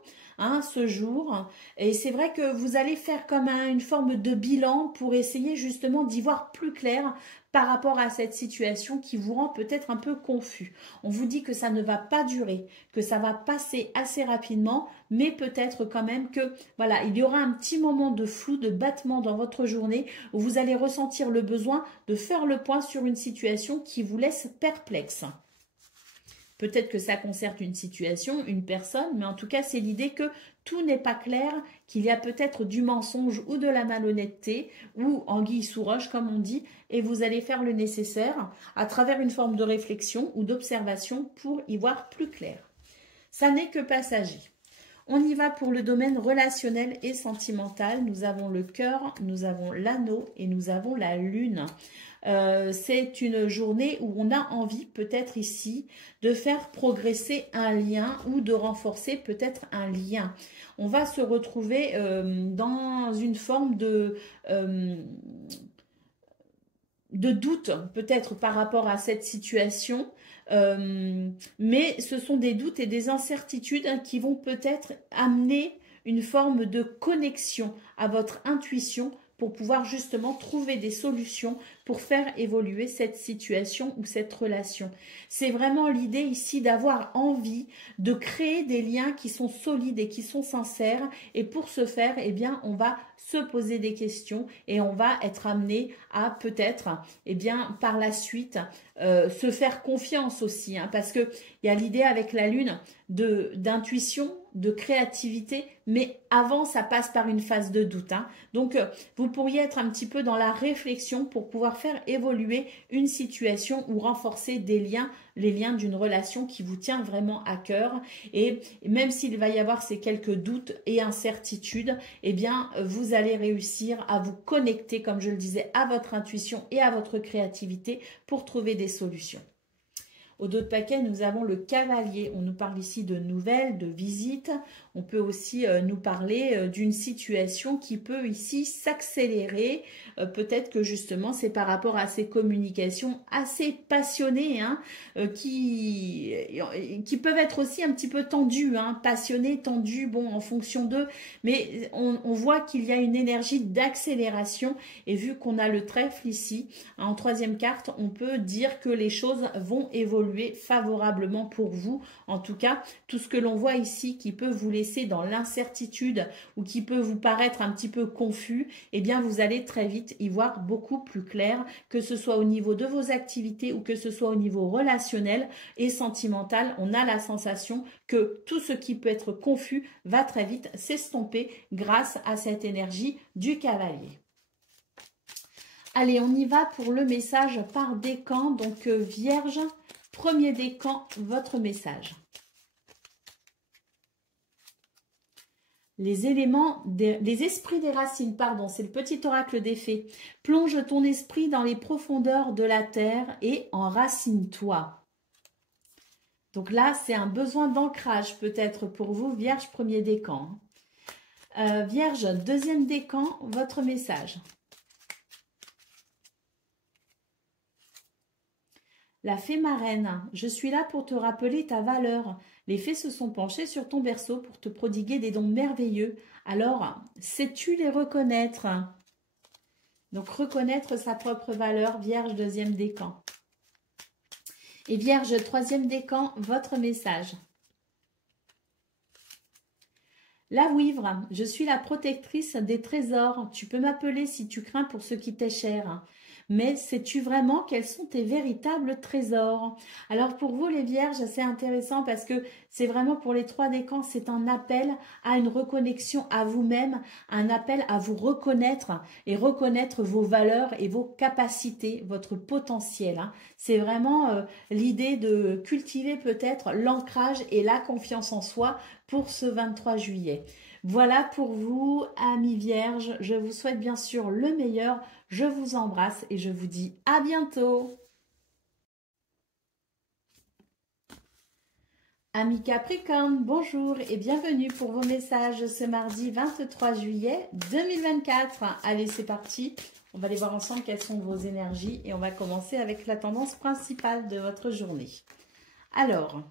ce jour. Et c'est vrai que vous allez faire comme une forme de bilan pour essayer justement d'y voir plus clair par rapport à cette situation qui vous rend peut-être un peu confus. On vous dit que ça ne va pas durer, que ça va passer assez rapidement, mais peut-être quand même que voilà, il y aura un petit moment de flou, de battement dans votre journée où vous allez ressentir le besoin de faire le point sur une situation qui vous laisse perplexe. Peut-être que ça concerne une situation, une personne, mais en tout cas, c'est l'idée que tout n'est pas clair, qu'il y a peut-être du mensonge ou de la malhonnêteté, ou anguille sous roche, comme on dit, et vous allez faire le nécessaire à travers une forme de réflexion ou d'observation pour y voir plus clair. Ça n'est que passager. On y va pour le domaine relationnel et sentimental. Nous avons le cœur, nous avons l'anneau et nous avons la lune. C'est une journée où on a envie peut-être ici de faire progresser un lien ou de renforcer peut-être un lien. On va se retrouver dans une forme de doute peut-être par rapport à cette situation. Mais ce sont des doutes et des incertitudes qui vont peut-être amener une forme de connexion à votre intuition pour pouvoir justement trouver des solutions pour faire évoluer cette situation ou cette relation. C'est vraiment l'idée ici d'avoir envie de créer des liens qui sont solides et qui sont sincères. Et pour ce faire, eh bien, on va se poser des questions et on va être amené à peut-être, eh bien, par la suite, se faire confiance aussi, hein, parce que il y a l'idée avec la lune d'intuition, de créativité, mais avant ça passe par une phase de doute, hein. Donc vous pourriez être un petit peu dans la réflexion pour pouvoir faire évoluer une situation ou renforcer des liens, les liens d'une relation qui vous tient vraiment à cœur. Et même s'il va y avoir ces quelques doutes et incertitudes, eh bien vous allez réussir à vous connecter, comme je le disais, à votre intuition et à votre créativité pour trouver des solutions. Au dos de paquet, nous avons le cavalier. On nous parle ici de nouvelles, de visites. On peut aussi nous parler d'une situation qui peut ici s'accélérer. Peut-être que justement, c'est par rapport à ces communications assez passionnées, hein, qui peuvent être aussi un petit peu tendues, hein, passionnées, tendues, bon, en fonction d'eux. Mais on voit qu'il y a une énergie d'accélération. Et vu qu'on a le trèfle ici, en troisième carte, on peut dire que les choses vont évoluer favorablement pour vous. En tout cas, tout ce que l'on voit ici qui peut vous laisser dans l'incertitude ou qui peut vous paraître un petit peu confus, eh bien vous allez très vite y voir beaucoup plus clair, que ce soit au niveau de vos activités ou que ce soit au niveau relationnel et sentimental. On a la sensation que tout ce qui peut être confus va très vite s'estomper grâce à cette énergie du cavalier. Allez, on y va pour le message par décan. Donc Vierge, premier décan, votre message. Les éléments, les esprits des racines, pardon, c'est le petit oracle des fées. Plonge ton esprit dans les profondeurs de la terre et enracine-toi. Donc là, c'est un besoin d'ancrage peut-être pour vous, Vierge, premier décan. Vierge, deuxième décan, votre message. La fée marraine, je suis là pour te rappeler ta valeur. Les fées se sont penchées sur ton berceau pour te prodiguer des dons merveilleux. Alors, sais-tu les reconnaître? Donc, reconnaître sa propre valeur, Vierge, deuxième décan. Et Vierge, troisième décan, votre message. La Ouivre, je suis la protectrice des trésors. Tu peux m'appeler si tu crains pour ce qui t'est cher. Mais sais-tu vraiment quels sont tes véritables trésors? Alors pour vous les vierges, c'est intéressant parce que c'est vraiment pour les trois décans, c'est un appel à une reconnexion à vous-même, un appel à vous reconnaître et reconnaître vos valeurs et vos capacités, votre potentiel, hein. C'est vraiment l'idée de cultiver peut-être l'ancrage et la confiance en soi pour ce 23 juillet. Voilà pour vous, amis vierges. Je vous souhaite bien sûr le meilleur. Je vous embrasse et je vous dis à bientôt. Amis Capricorne, bonjour et bienvenue pour vos messages ce mardi 23 juillet 2024. Allez, c'est parti. On va aller voir ensemble quelles sont vos énergies et on va commencer avec la tendance principale de votre journée. Alors,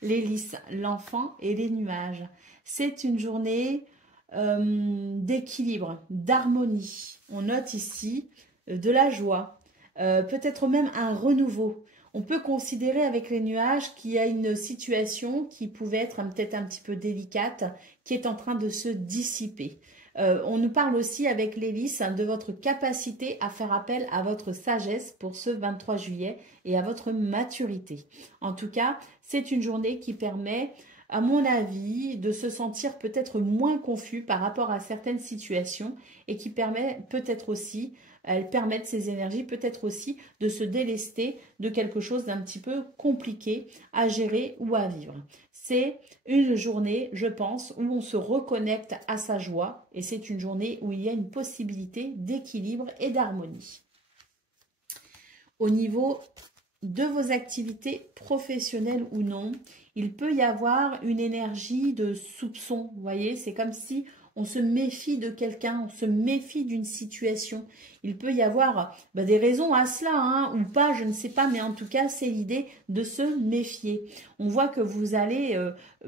les lys, l'enfant et les nuages. C'est une journée d'équilibre, d'harmonie. On note ici de la joie, peut-être même un renouveau. On peut considérer avec les nuages qu'il y a une situation qui pouvait être peut-être un petit peu délicate, qui est en train de se dissiper. On nous parle aussi avec les lys de votre capacité à faire appel à votre sagesse pour ce 23 juillet et à votre maturité. En tout cas, c'est une journée qui permet, à mon avis, de se sentir peut-être moins confus par rapport à certaines situations et qui permet peut-être aussi, elles permettent ces énergies peut-être aussi de se délester de quelque chose d'un petit peu compliqué à gérer ou à vivre. c'est une journée, je pense, où on se reconnecte à sa joie et c'est une journée où il y a une possibilité d'équilibre et d'harmonie. Au niveau de vos activités professionnelles ou non, il peut y avoir une énergie de soupçon, vous voyez, c'est comme si on se méfie de quelqu'un, on se méfie d'une situation. Il peut y avoir des raisons à cela, hein, ou pas, je ne sais pas, mais en tout cas, c'est l'idée de se méfier. On voit que vous allez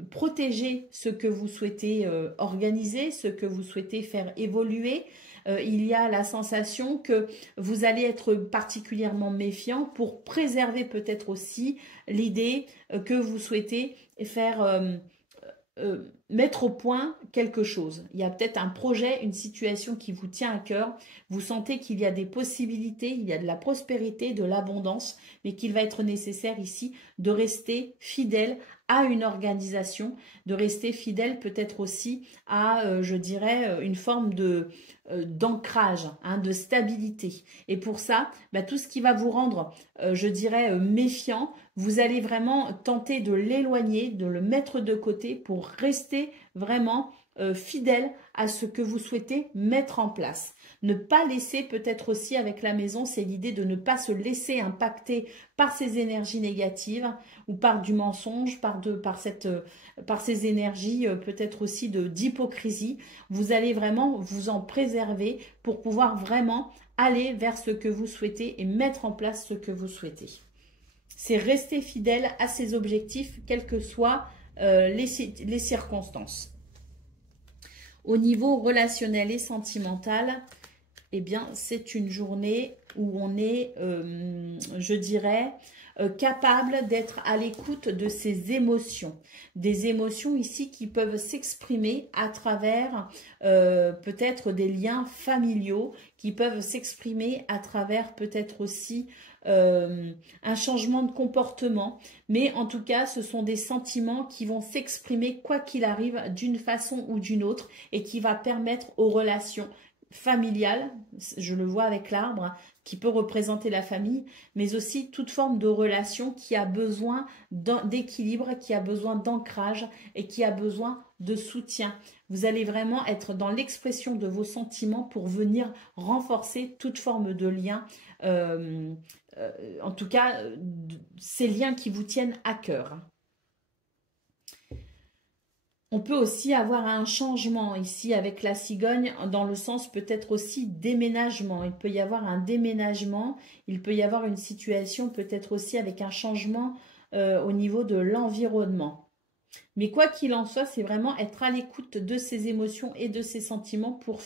protéger ce que vous souhaitez organiser, ce que vous souhaitez faire évoluer. Il y a la sensation que vous allez être particulièrement méfiant pour préserver peut-être aussi l'idée que vous souhaitez faire mettre au point quelque chose. Il y a peut-être un projet, une situation qui vous tient à cœur. Vous sentez qu'il y a des possibilités, il y a de la prospérité, de l'abondance, mais qu'il va être nécessaire ici de rester fidèle à une organisation, de rester fidèle peut-être aussi à, je dirais, une forme d'ancrage, hein, de stabilité. Et pour ça, tout ce qui va vous rendre, je dirais, méfiant, vous allez vraiment tenter de l'éloigner, de le mettre de côté pour rester vraiment fidèle à ce que vous souhaitez mettre en place. Ne pas laisser, peut-être aussi avec la maison, c'est l'idée de ne pas se laisser impacter par ces énergies négatives ou par du mensonge, par ces énergies peut-être aussi d'hypocrisie. Vous allez vraiment vous en préserver pour pouvoir vraiment aller vers ce que vous souhaitez et mettre en place ce que vous souhaitez. C'est rester fidèle à ses objectifs, quelles que soient les circonstances. Au niveau relationnel et sentimental, eh bien, c'est une journée où on est, je dirais, capable d'être à l'écoute de ses émotions. Des émotions ici qui peuvent s'exprimer à travers peut-être des liens familiaux, qui peuvent s'exprimer à travers peut-être aussi un changement de comportement. Mais en tout cas, ce sont des sentiments qui vont s'exprimer quoi qu'il arrive d'une façon ou d'une autre et qui va permettre aux relations familiales, je le vois avec l'arbre, qui peut représenter la famille, mais aussi toute forme de relation qui a besoin d'équilibre, qui a besoin d'ancrage et qui a besoin de soutien. Vous allez vraiment être dans l'expression de vos sentiments pour venir renforcer toute forme de lien, en tout cas, ces liens qui vous tiennent à cœur. On peut aussi avoir un changement ici avec la cigogne dans le sens peut-être aussi déménagement. Il peut y avoir un déménagement, il peut y avoir une situation peut-être aussi avec un changement au niveau de l'environnement. Mais quoi qu'il en soit, c'est vraiment être à l'écoute de ses émotions et de ses sentiments pour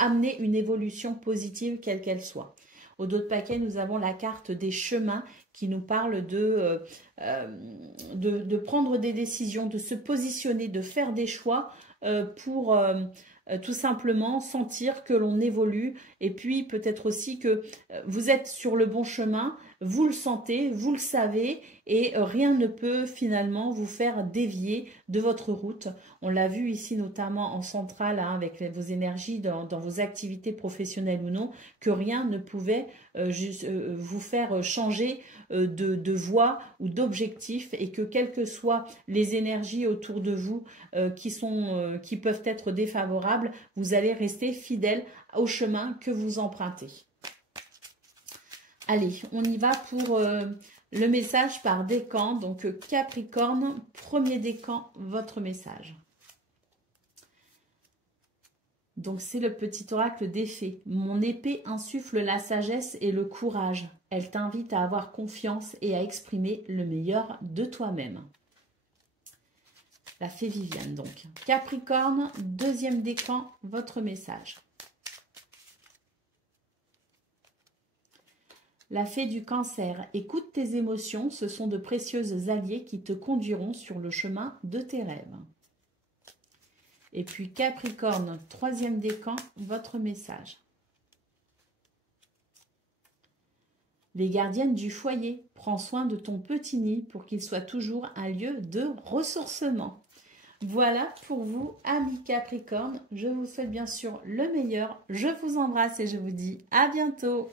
amener une évolution positive quelle qu'elle soit. Au dos de paquet, nous avons la carte des chemins qui nous parle de prendre des décisions, de se positionner, de faire des choix pour tout simplement sentir que l'on évolue et puis peut-être aussi que vous êtes sur le bon chemin, vous le sentez, vous le savez et rien ne peut finalement vous faire dévier de votre route. On l'a vu ici notamment en centrale hein, avec vos énergies dans vos activités professionnelles ou non, que rien ne pouvait vous faire changer de voie ou d'objectif et que quelles que soient les énergies autour de vous qui peuvent être défavorables, vous allez rester fidèle au chemin que vous empruntez. Allez, on y va pour le message par décan. Donc Capricorne, premier décan, votre message. Donc c'est le petit oracle des fées. Mon épée insuffle la sagesse et le courage. Elle t'invite à avoir confiance et à exprimer le meilleur de toi-même. La fée Viviane donc. Capricorne, deuxième décan, votre message. La fée du Cancer, écoute tes émotions, ce sont de précieuses alliés qui te conduiront sur le chemin de tes rêves. Et puis Capricorne, troisième décan, votre message. Les gardiennes du foyer, prends soin de ton petit nid pour qu'il soit toujours un lieu de ressourcement. Voilà pour vous, amis Capricorne. Je vous souhaite bien sûr le meilleur. Je vous embrasse et je vous dis à bientôt.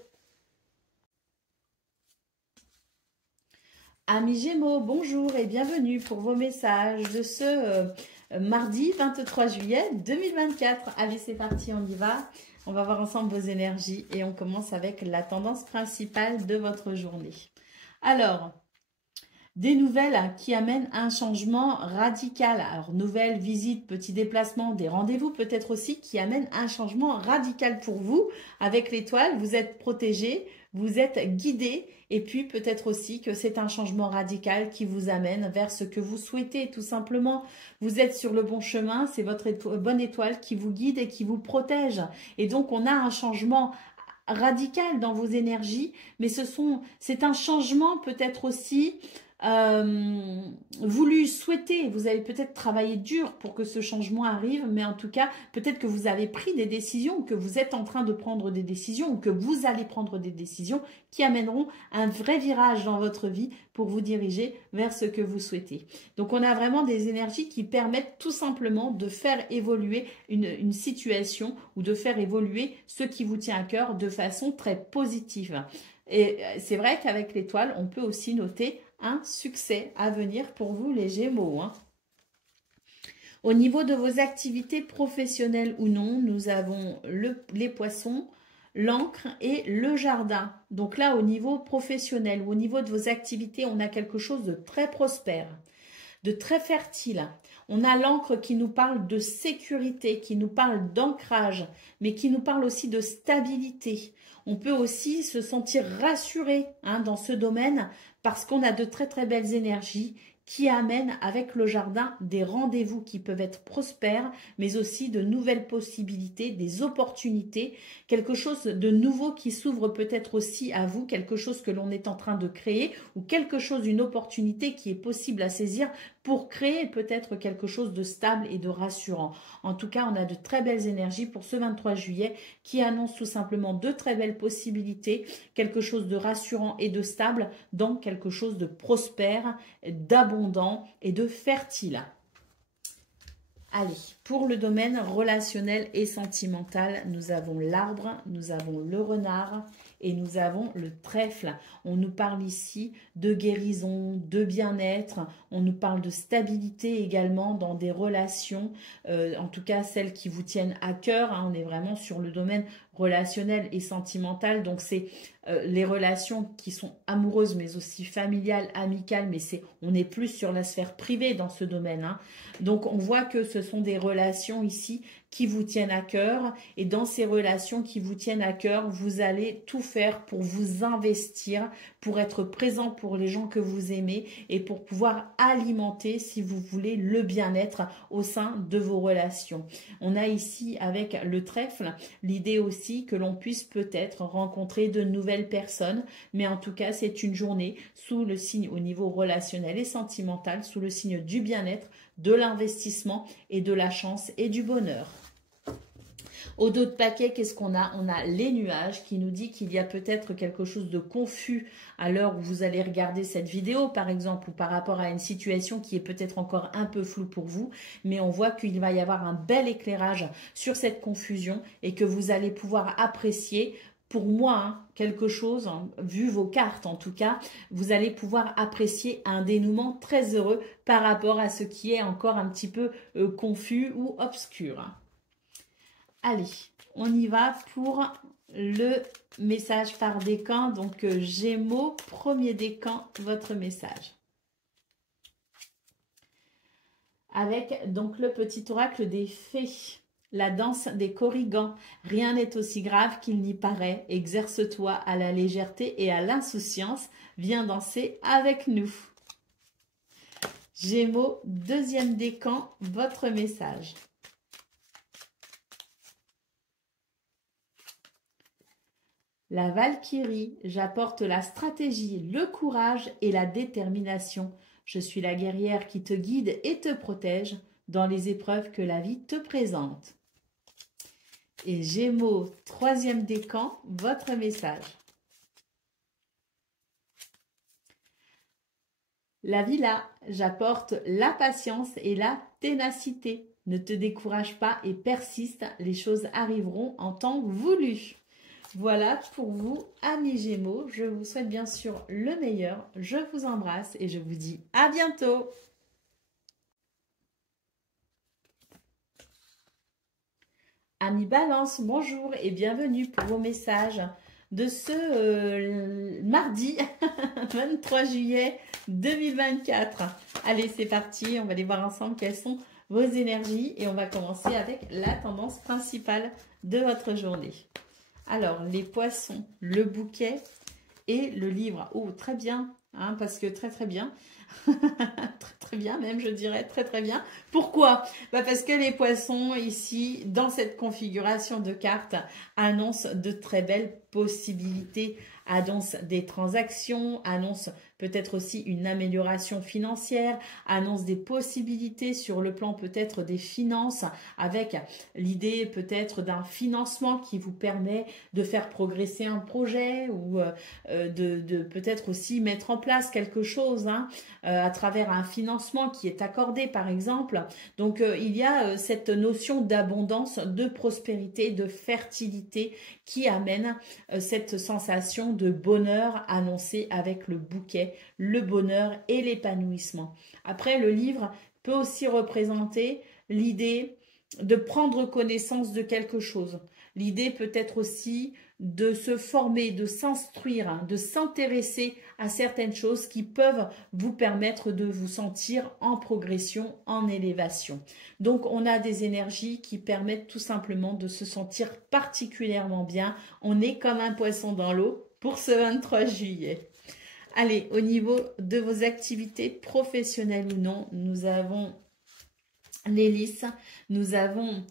Amis Gémeaux, bonjour et bienvenue pour vos messages de ce mardi 23 juillet 2024. Allez, c'est parti, on y va. On va voir ensemble vos énergies et on commence avec la tendance principale de votre journée. Alors, des nouvelles qui amènent un changement radical. Alors, nouvelles, visites, petits déplacements, des rendez-vous peut-être aussi qui amènent un changement radical pour vous. Avec l'étoile, vous êtes protégé, vous êtes guidé et puis peut-être aussi que c'est un changement radical qui vous amène vers ce que vous souhaitez tout simplement. Vous êtes sur le bon chemin, c'est votre bonne étoile qui vous guide et qui vous protège. Et donc, on a un changement radical dans vos énergies, mais c'est un changement peut-être aussi voulu, souhaité. Vous avez peut-être travaillé dur pour que ce changement arrive, mais en tout cas, peut-être que vous avez pris des décisions, que vous êtes en train de prendre des décisions, ou que vous allez prendre des décisions qui amèneront un vrai virage dans votre vie pour vous diriger vers ce que vous souhaitez. Donc, on a vraiment des énergies qui permettent tout simplement de faire évoluer une situation ou de faire évoluer ce qui vous tient à cœur de façon très positive. Et c'est vrai qu'avec l'étoile, on peut aussi noter un succès à venir pour vous les Gémeaux. Au niveau de vos activités professionnelles ou non, nous avons les poissons, l'encre et le jardin. Donc là, au niveau professionnel ou au niveau de vos activités, on a quelque chose de très prospère, de très fertile. On a l'encre qui nous parle de sécurité, qui nous parle d'ancrage, mais qui nous parle aussi de stabilité. On peut aussi se sentir rassuré dans ce domaine parce qu'on a de très très belles énergies qui amènent avec le jardin des rendez-vous qui peuvent être prospères, mais aussi de nouvelles possibilités, des opportunités, quelque chose de nouveau qui s'ouvre peut-être aussi à vous, quelque chose que l'on est en train de créer ou quelque chose, une opportunité qui est possible à saisir pour créer peut-être quelque chose de stable et de rassurant. En tout cas, on a de très belles énergies pour ce 23 juillet qui annonce tout simplement de très belles possibilités, quelque chose de rassurant et de stable dans quelque chose de prospère, d'abondant et de fertile. Allez, pour le domaine relationnel et sentimental, nous avons l'arbre, nous avons le renard et nous avons le trèfle. On nous parle ici de guérison, de bien-être, on nous parle de stabilité également dans des relations, en tout cas celles qui vous tiennent à cœur. On est vraiment sur le domaine relationnel et sentimental, donc c'est les relations qui sont amoureuses mais aussi familiales, amicales, mais on est plus sur la sphère privée dans ce domaine. Donc on voit que ce sont des relations ici qui vous tiennent à cœur et dans ces relations qui vous tiennent à cœur, vous allez tout faire pour vous investir, pour être présent pour les gens que vous aimez et pour pouvoir alimenter, si vous voulez, le bien-être au sein de vos relations. On a ici avec le trèfle l'idée aussi que l'on puisse peut-être rencontrer de nouvelles personnes, mais en tout cas c'est une journée sous le signe au niveau relationnel et sentimental, sous le signe du bien-être, de l'investissement et de la chance et du bonheur. Au dos de paquet, qu'est-ce qu'on a? On a les nuages qui nous dit qu'il y a peut-être quelque chose de confus à l'heure où vous allez regarder cette vidéo, par exemple, ou par rapport à une situation qui est peut-être encore un peu floue pour vous, mais on voit qu'il va y avoir un bel éclairage sur cette confusion et que vous allez pouvoir apprécier. Pour moi, quelque chose, vu vos cartes en tout cas, vous allez pouvoir apprécier un dénouement très heureux par rapport à ce qui est encore un petit peu confus ou obscur. Allez, on y va pour le message par décan. Donc, Gémeaux, premier décan, votre message. Avec donc le petit oracle des fées. La danse des corrigans. Rien n'est aussi grave qu'il n'y paraît. Exerce-toi à la légèreté et à l'insouciance. Viens danser avec nous. Gémeaux, deuxième décan, votre message. La Valkyrie, j'apporte la stratégie, le courage et la détermination. Je suis la guerrière qui te guide et te protège dans les épreuves que la vie te présente. Et Gémeaux, troisième décan, votre message. La Villa, j'apporte la patience et la ténacité. Ne te décourage pas et persiste, les choses arriveront en temps voulu. Voilà pour vous, amis Gémeaux. Je vous souhaite bien sûr le meilleur. Je vous embrasse et je vous dis à bientôt. Amis Balance, bonjour et bienvenue pour vos messages de ce mardi 23 juillet 2024. Allez, c'est parti, on va aller voir ensemble quelles sont vos énergies et on va commencer avec la tendance principale de votre journée. Alors, les poissons, le bouquet et le livre. Oh, très bien, hein, parce que très bien. Très bien même, je dirais très bien. Pourquoi? Parce que les poissons ici, dans cette configuration de cartes, annoncent de très belles possibilités, annoncent des transactions, annoncent peut-être aussi une amélioration financière, annoncent des possibilités sur le plan peut-être des finances, avec l'idée peut-être d'un financement qui vous permet de faire progresser un projet ou de peut-être aussi mettre en place quelque chose, hein, à travers un financement qui est accordé par exemple. Donc il y a cette notion d'abondance, de prospérité, de fertilité qui amène cette sensation de bonheur annoncée avec le bouquet, le bonheur et l'épanouissement. Après, le livre peut aussi représenter l'idée de prendre connaissance de quelque chose. L'idée peut être aussi de se former, de s'instruire, de s'intéresser à certaines choses qui peuvent vous permettre de vous sentir en progression, en élévation. Donc, on a des énergies qui permettent tout simplement de se sentir particulièrement bien. On est comme un poisson dans l'eau pour ce 23 juillet. Allez, au niveau de vos activités professionnelles ou non, nous avons l'hélice, nous avons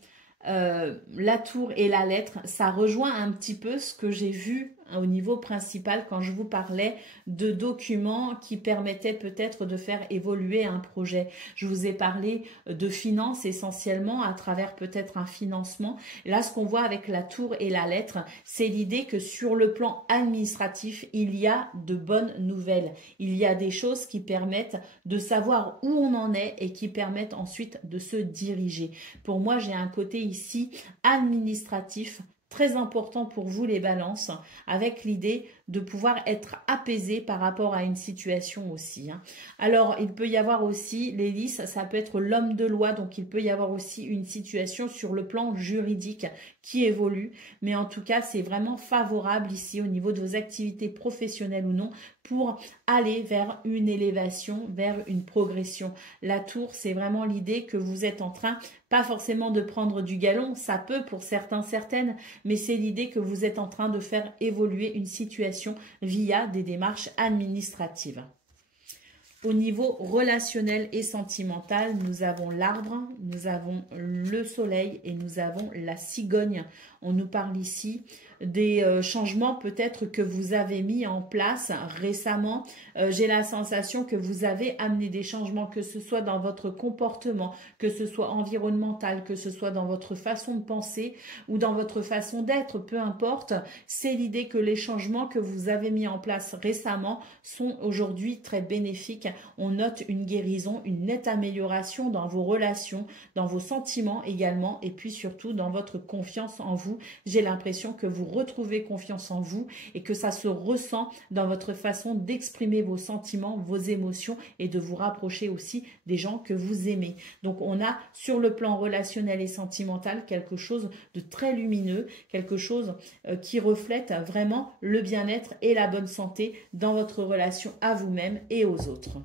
la tour et la lettre. Ça rejoint un petit peu ce que j'ai vu au niveau principal quand je vous parlais de documents qui permettaient peut-être de faire évoluer un projet. Je vous ai parlé de finances essentiellement à travers peut-être un financement. Là, ce qu'on voit avec la tour et la lettre, c'est l'idée que sur le plan administratif, il y a de bonnes nouvelles. Il y a des choses qui permettent de savoir où on en est et qui permettent ensuite de se diriger. Pour moi, j'ai un côté ici administratif très important pour vous les balances, avec l'idée de pouvoir être apaisé par rapport à une situation aussi. Alors, il peut y avoir aussi, l'hélice, ça peut être l'homme de loi, donc il peut y avoir aussi une situation sur le plan juridique qui évolue, mais en tout cas, c'est vraiment favorable ici au niveau de vos activités professionnelles ou non pour aller vers une élévation, vers une progression. La tour, c'est vraiment l'idée que vous êtes en train, pas forcément de prendre du galon, ça peut pour certains, certaines, mais c'est l'idée que vous êtes en train de faire évoluer une situation via des démarches administratives. Au niveau relationnel et sentimental, nous avons l'arbre, nous avons le soleil et nous avons la cigogne. On nous parle ici des changements peut-être que vous avez mis en place récemment. J'ai la sensation que vous avez amené des changements, que ce soit dans votre comportement, que ce soit environnemental, que ce soit dans votre façon de penser ou dans votre façon d'être, peu importe. C'est l'idée que les changements que vous avez mis en place récemment sont aujourd'hui très bénéfiques. On note une guérison, une nette amélioration dans vos relations, dans vos sentiments également et puis surtout dans votre confiance en vous. J'ai l'impression que vous retrouvez confiance en vous et que ça se ressent dans votre façon d'exprimer vos sentiments, vos émotions et de vous rapprocher aussi des gens que vous aimez. Donc on a sur le plan relationnel et sentimental quelque chose de très lumineux, quelque chose qui reflète vraiment le bien-être et la bonne santé dans votre relation à vous-même et aux autres.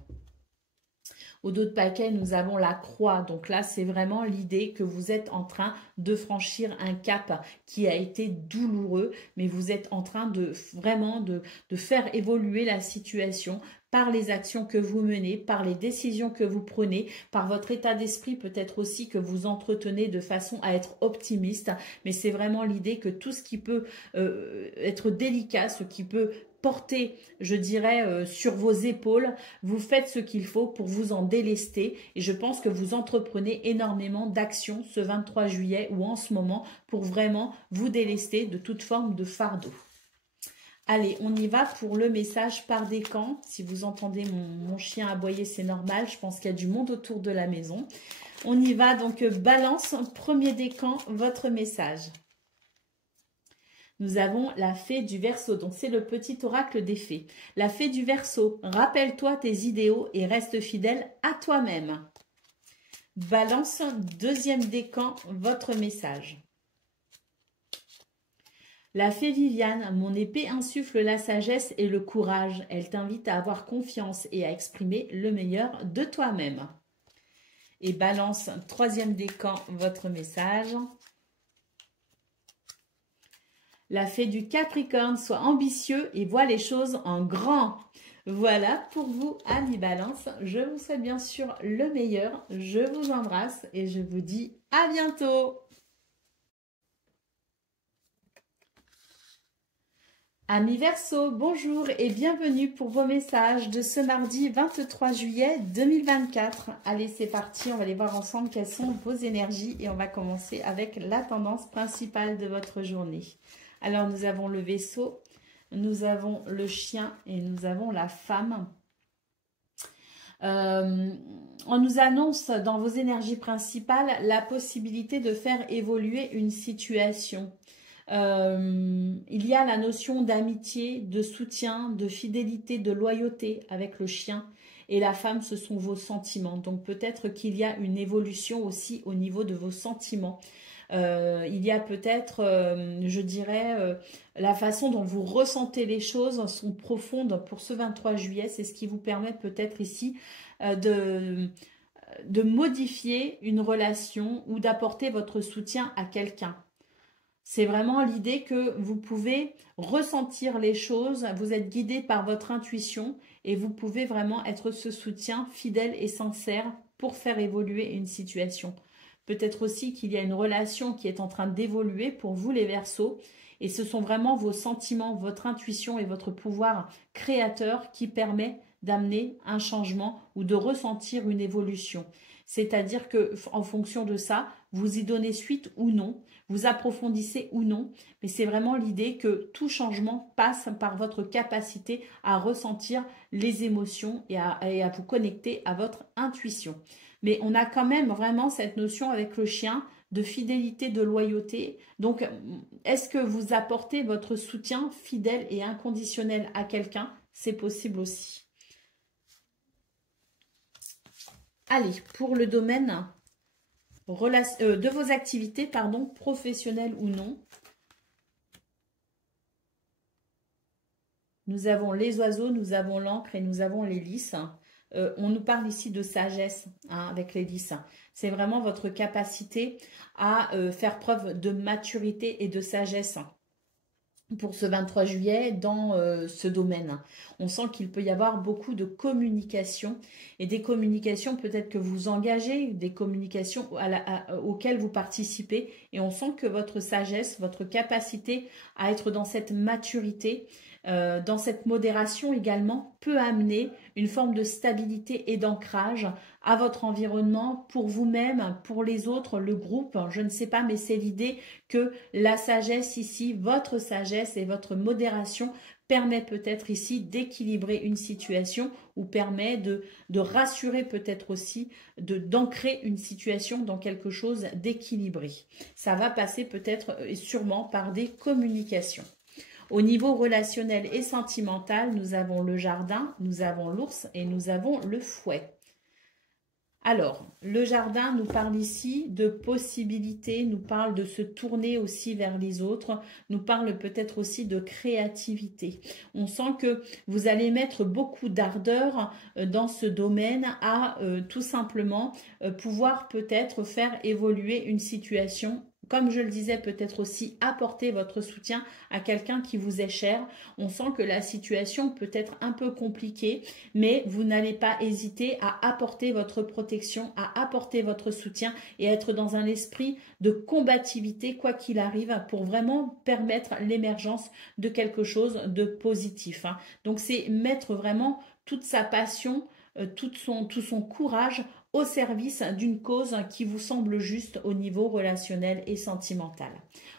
Au dos de paquet, nous avons la croix. Donc là, c'est vraiment l'idée que vous êtes en train de franchir un cap qui a été douloureux, mais vous êtes en train de vraiment de faire évoluer la situation par les actions que vous menez, par les décisions que vous prenez, par votre état d'esprit peut-être aussi que vous entretenez de façon à être optimiste. Mais c'est vraiment l'idée que tout ce qui peut être délicat, ce qui peut porter, je dirais, sur vos épaules, vous faites ce qu'il faut pour vous en délester et je pense que vous entreprenez énormément d'actions ce 23 juillet ou en ce moment pour vraiment vous délester de toute forme de fardeau. Allez, on y va pour le message par décan. Si vous entendez mon chien aboyer, c'est normal. Je pense qu'il y a du monde autour de la maison. On y va donc, balance, premier décan, votre message. nous avons la fée du Verseau. Donc, c'est le petit oracle des fées. La fée du Verseau, rappelle-toi tes idéaux et reste fidèle à toi-même. Balance, deuxième décan, votre message. La fée Viviane, mon épée insuffle la sagesse et le courage. Elle t'invite à avoir confiance et à exprimer le meilleur de toi-même. Et Balance, troisième décan, votre message. La fée du Capricorne, sois ambitieux et vois les choses en grand. Voilà pour vous, amis Balance. Je vous souhaite bien sûr le meilleur. Je vous embrasse et je vous dis à bientôt. Amis Verseau, bonjour et bienvenue pour vos messages de ce mardi 23 juillet 2024. Allez, c'est parti, on va aller voir ensemble quelles sont vos énergies et on va commencer avec la tendance principale de votre journée. Alors, nous avons le Verseau, nous avons le chien et nous avons la femme. On nous annonce dans vos énergies principales la possibilité de faire évoluer une situation. Il y a la notion d'amitié, de soutien, de fidélité, de loyauté avec le chien. Et la femme, ce sont vos sentiments. Donc peut-être qu'il y a une évolution aussi au niveau de vos sentiments. Il y a peut-être, je dirais, la façon dont vous ressentez les choses sont profondes pour ce 23 juillet. C'est ce qui vous permet peut-être ici de modifier une relation ou d'apporter votre soutien à quelqu'un. C'est vraiment l'idée que vous pouvez ressentir les choses, vous êtes guidé par votre intuition et vous pouvez vraiment être ce soutien fidèle et sincère pour faire évoluer une situation. Peut-être aussi qu'il y a une relation qui est en train d'évoluer pour vous les Verseaux et ce sont vraiment vos sentiments, votre intuition et votre pouvoir créateur qui permet d'amener un changement ou de ressentir une évolution. C'est-à-dire que en fonction de ça, vous y donnez suite ou non, vous approfondissez ou non, mais c'est vraiment l'idée que tout changement passe par votre capacité à ressentir les émotions et à vous connecter à votre intuition. Mais on a quand même vraiment cette notion avec le chien de fidélité, de loyauté. Donc, est-ce que vous apportez votre soutien fidèle et inconditionnel à quelqu'un? C'est possible aussi. Allez, pour le domaine de vos activités, professionnelles ou non, nous avons les oiseaux, nous avons l'encre et nous avons les lys. On nous parle ici de sagesse avec les lys. C'est vraiment votre capacité à faire preuve de maturité et de sagesse pour ce 23 juillet dans ce domaine. On sent qu'il peut y avoir beaucoup de communication et des communications peut-être que vous engagez, des communications auxquelles vous participez et on sent que votre sagesse, votre capacité à être dans cette maturité, dans cette modération également peut amener une forme de stabilité et d'ancrage à votre environnement, pour vous-même, pour les autres, le groupe, je ne sais pas, mais c'est l'idée que la sagesse ici, votre sagesse et votre modération permet peut-être ici d'équilibrer une situation ou permet de rassurer peut-être aussi, d'ancrer une situation dans quelque chose d'équilibré. Ça va passer peut-être et sûrement par des communications. Au niveau relationnel et sentimental, nous avons le jardin, nous avons l'ours et nous avons le fouet. Alors, le jardin nous parle ici de possibilités, nous parle de se tourner aussi vers les autres, nous parle peut-être aussi de créativité. On sent que vous allez mettre beaucoup d'ardeur dans ce domaine à tout simplement pouvoir peut-être faire évoluer une situation. Comme je le disais, peut-être aussi apporter votre soutien à quelqu'un qui vous est cher. On sent que la situation peut être un peu compliquée, mais vous n'allez pas hésiter à apporter votre protection, à apporter votre soutien et être dans un esprit de combativité, quoi qu'il arrive, pour vraiment permettre l'émergence de quelque chose de positif. Donc, c'est mettre vraiment toute sa passion, tout son courage au service d'une cause qui vous semble juste au niveau relationnel et sentimental.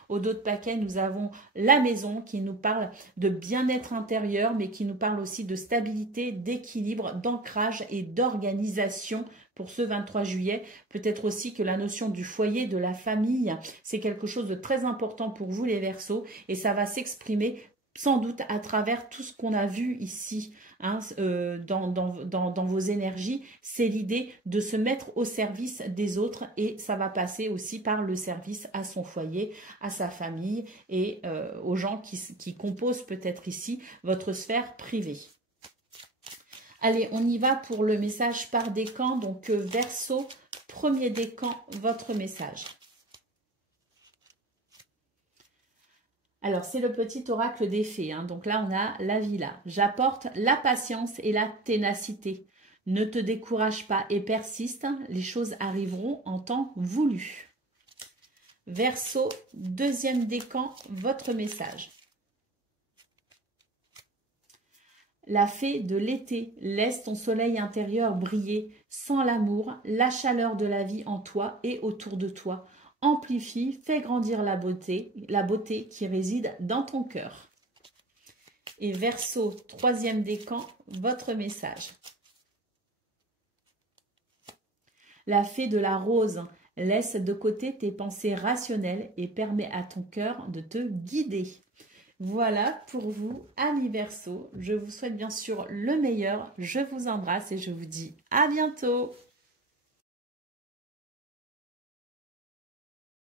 Au dos de paquet, nous avons la maison qui nous parle de bien-être intérieur, mais qui nous parle aussi de stabilité, d'équilibre, d'ancrage et d'organisation pour ce 23 juillet. Peut-être aussi que la notion du foyer, de la famille, c'est quelque chose de très important pour vous les Verseaux et ça va s'exprimer sans doute à travers tout ce qu'on a vu ici hein, dans vos énergies. C'est l'idée de se mettre au service des autres et ça va passer aussi par le service à son foyer, à sa famille et aux gens qui composent peut-être ici votre sphère privée. Allez, on y va pour le message par décan. Donc, Verseau, premier décan, votre message. Alors, c'est le petit oracle des fées. Hein. Donc là, on a la villa. J'apporte la patience et la ténacité. Ne te décourage pas et persiste. Les choses arriveront en temps voulu. Verseau, deuxième décan, votre message. La fée de l'été, laisse ton soleil intérieur briller. Sans l'amour, la chaleur de la vie en toi et autour de toi. Amplifie, fais grandir la beauté qui réside dans ton cœur. Et Verseau, troisième décan, votre message. La fée de la rose, laisse de côté tes pensées rationnelles et permets à ton cœur de te guider. Voilà pour vous, amis Verseaux. Je vous souhaite bien sûr le meilleur. Je vous embrasse et je vous dis à bientôt.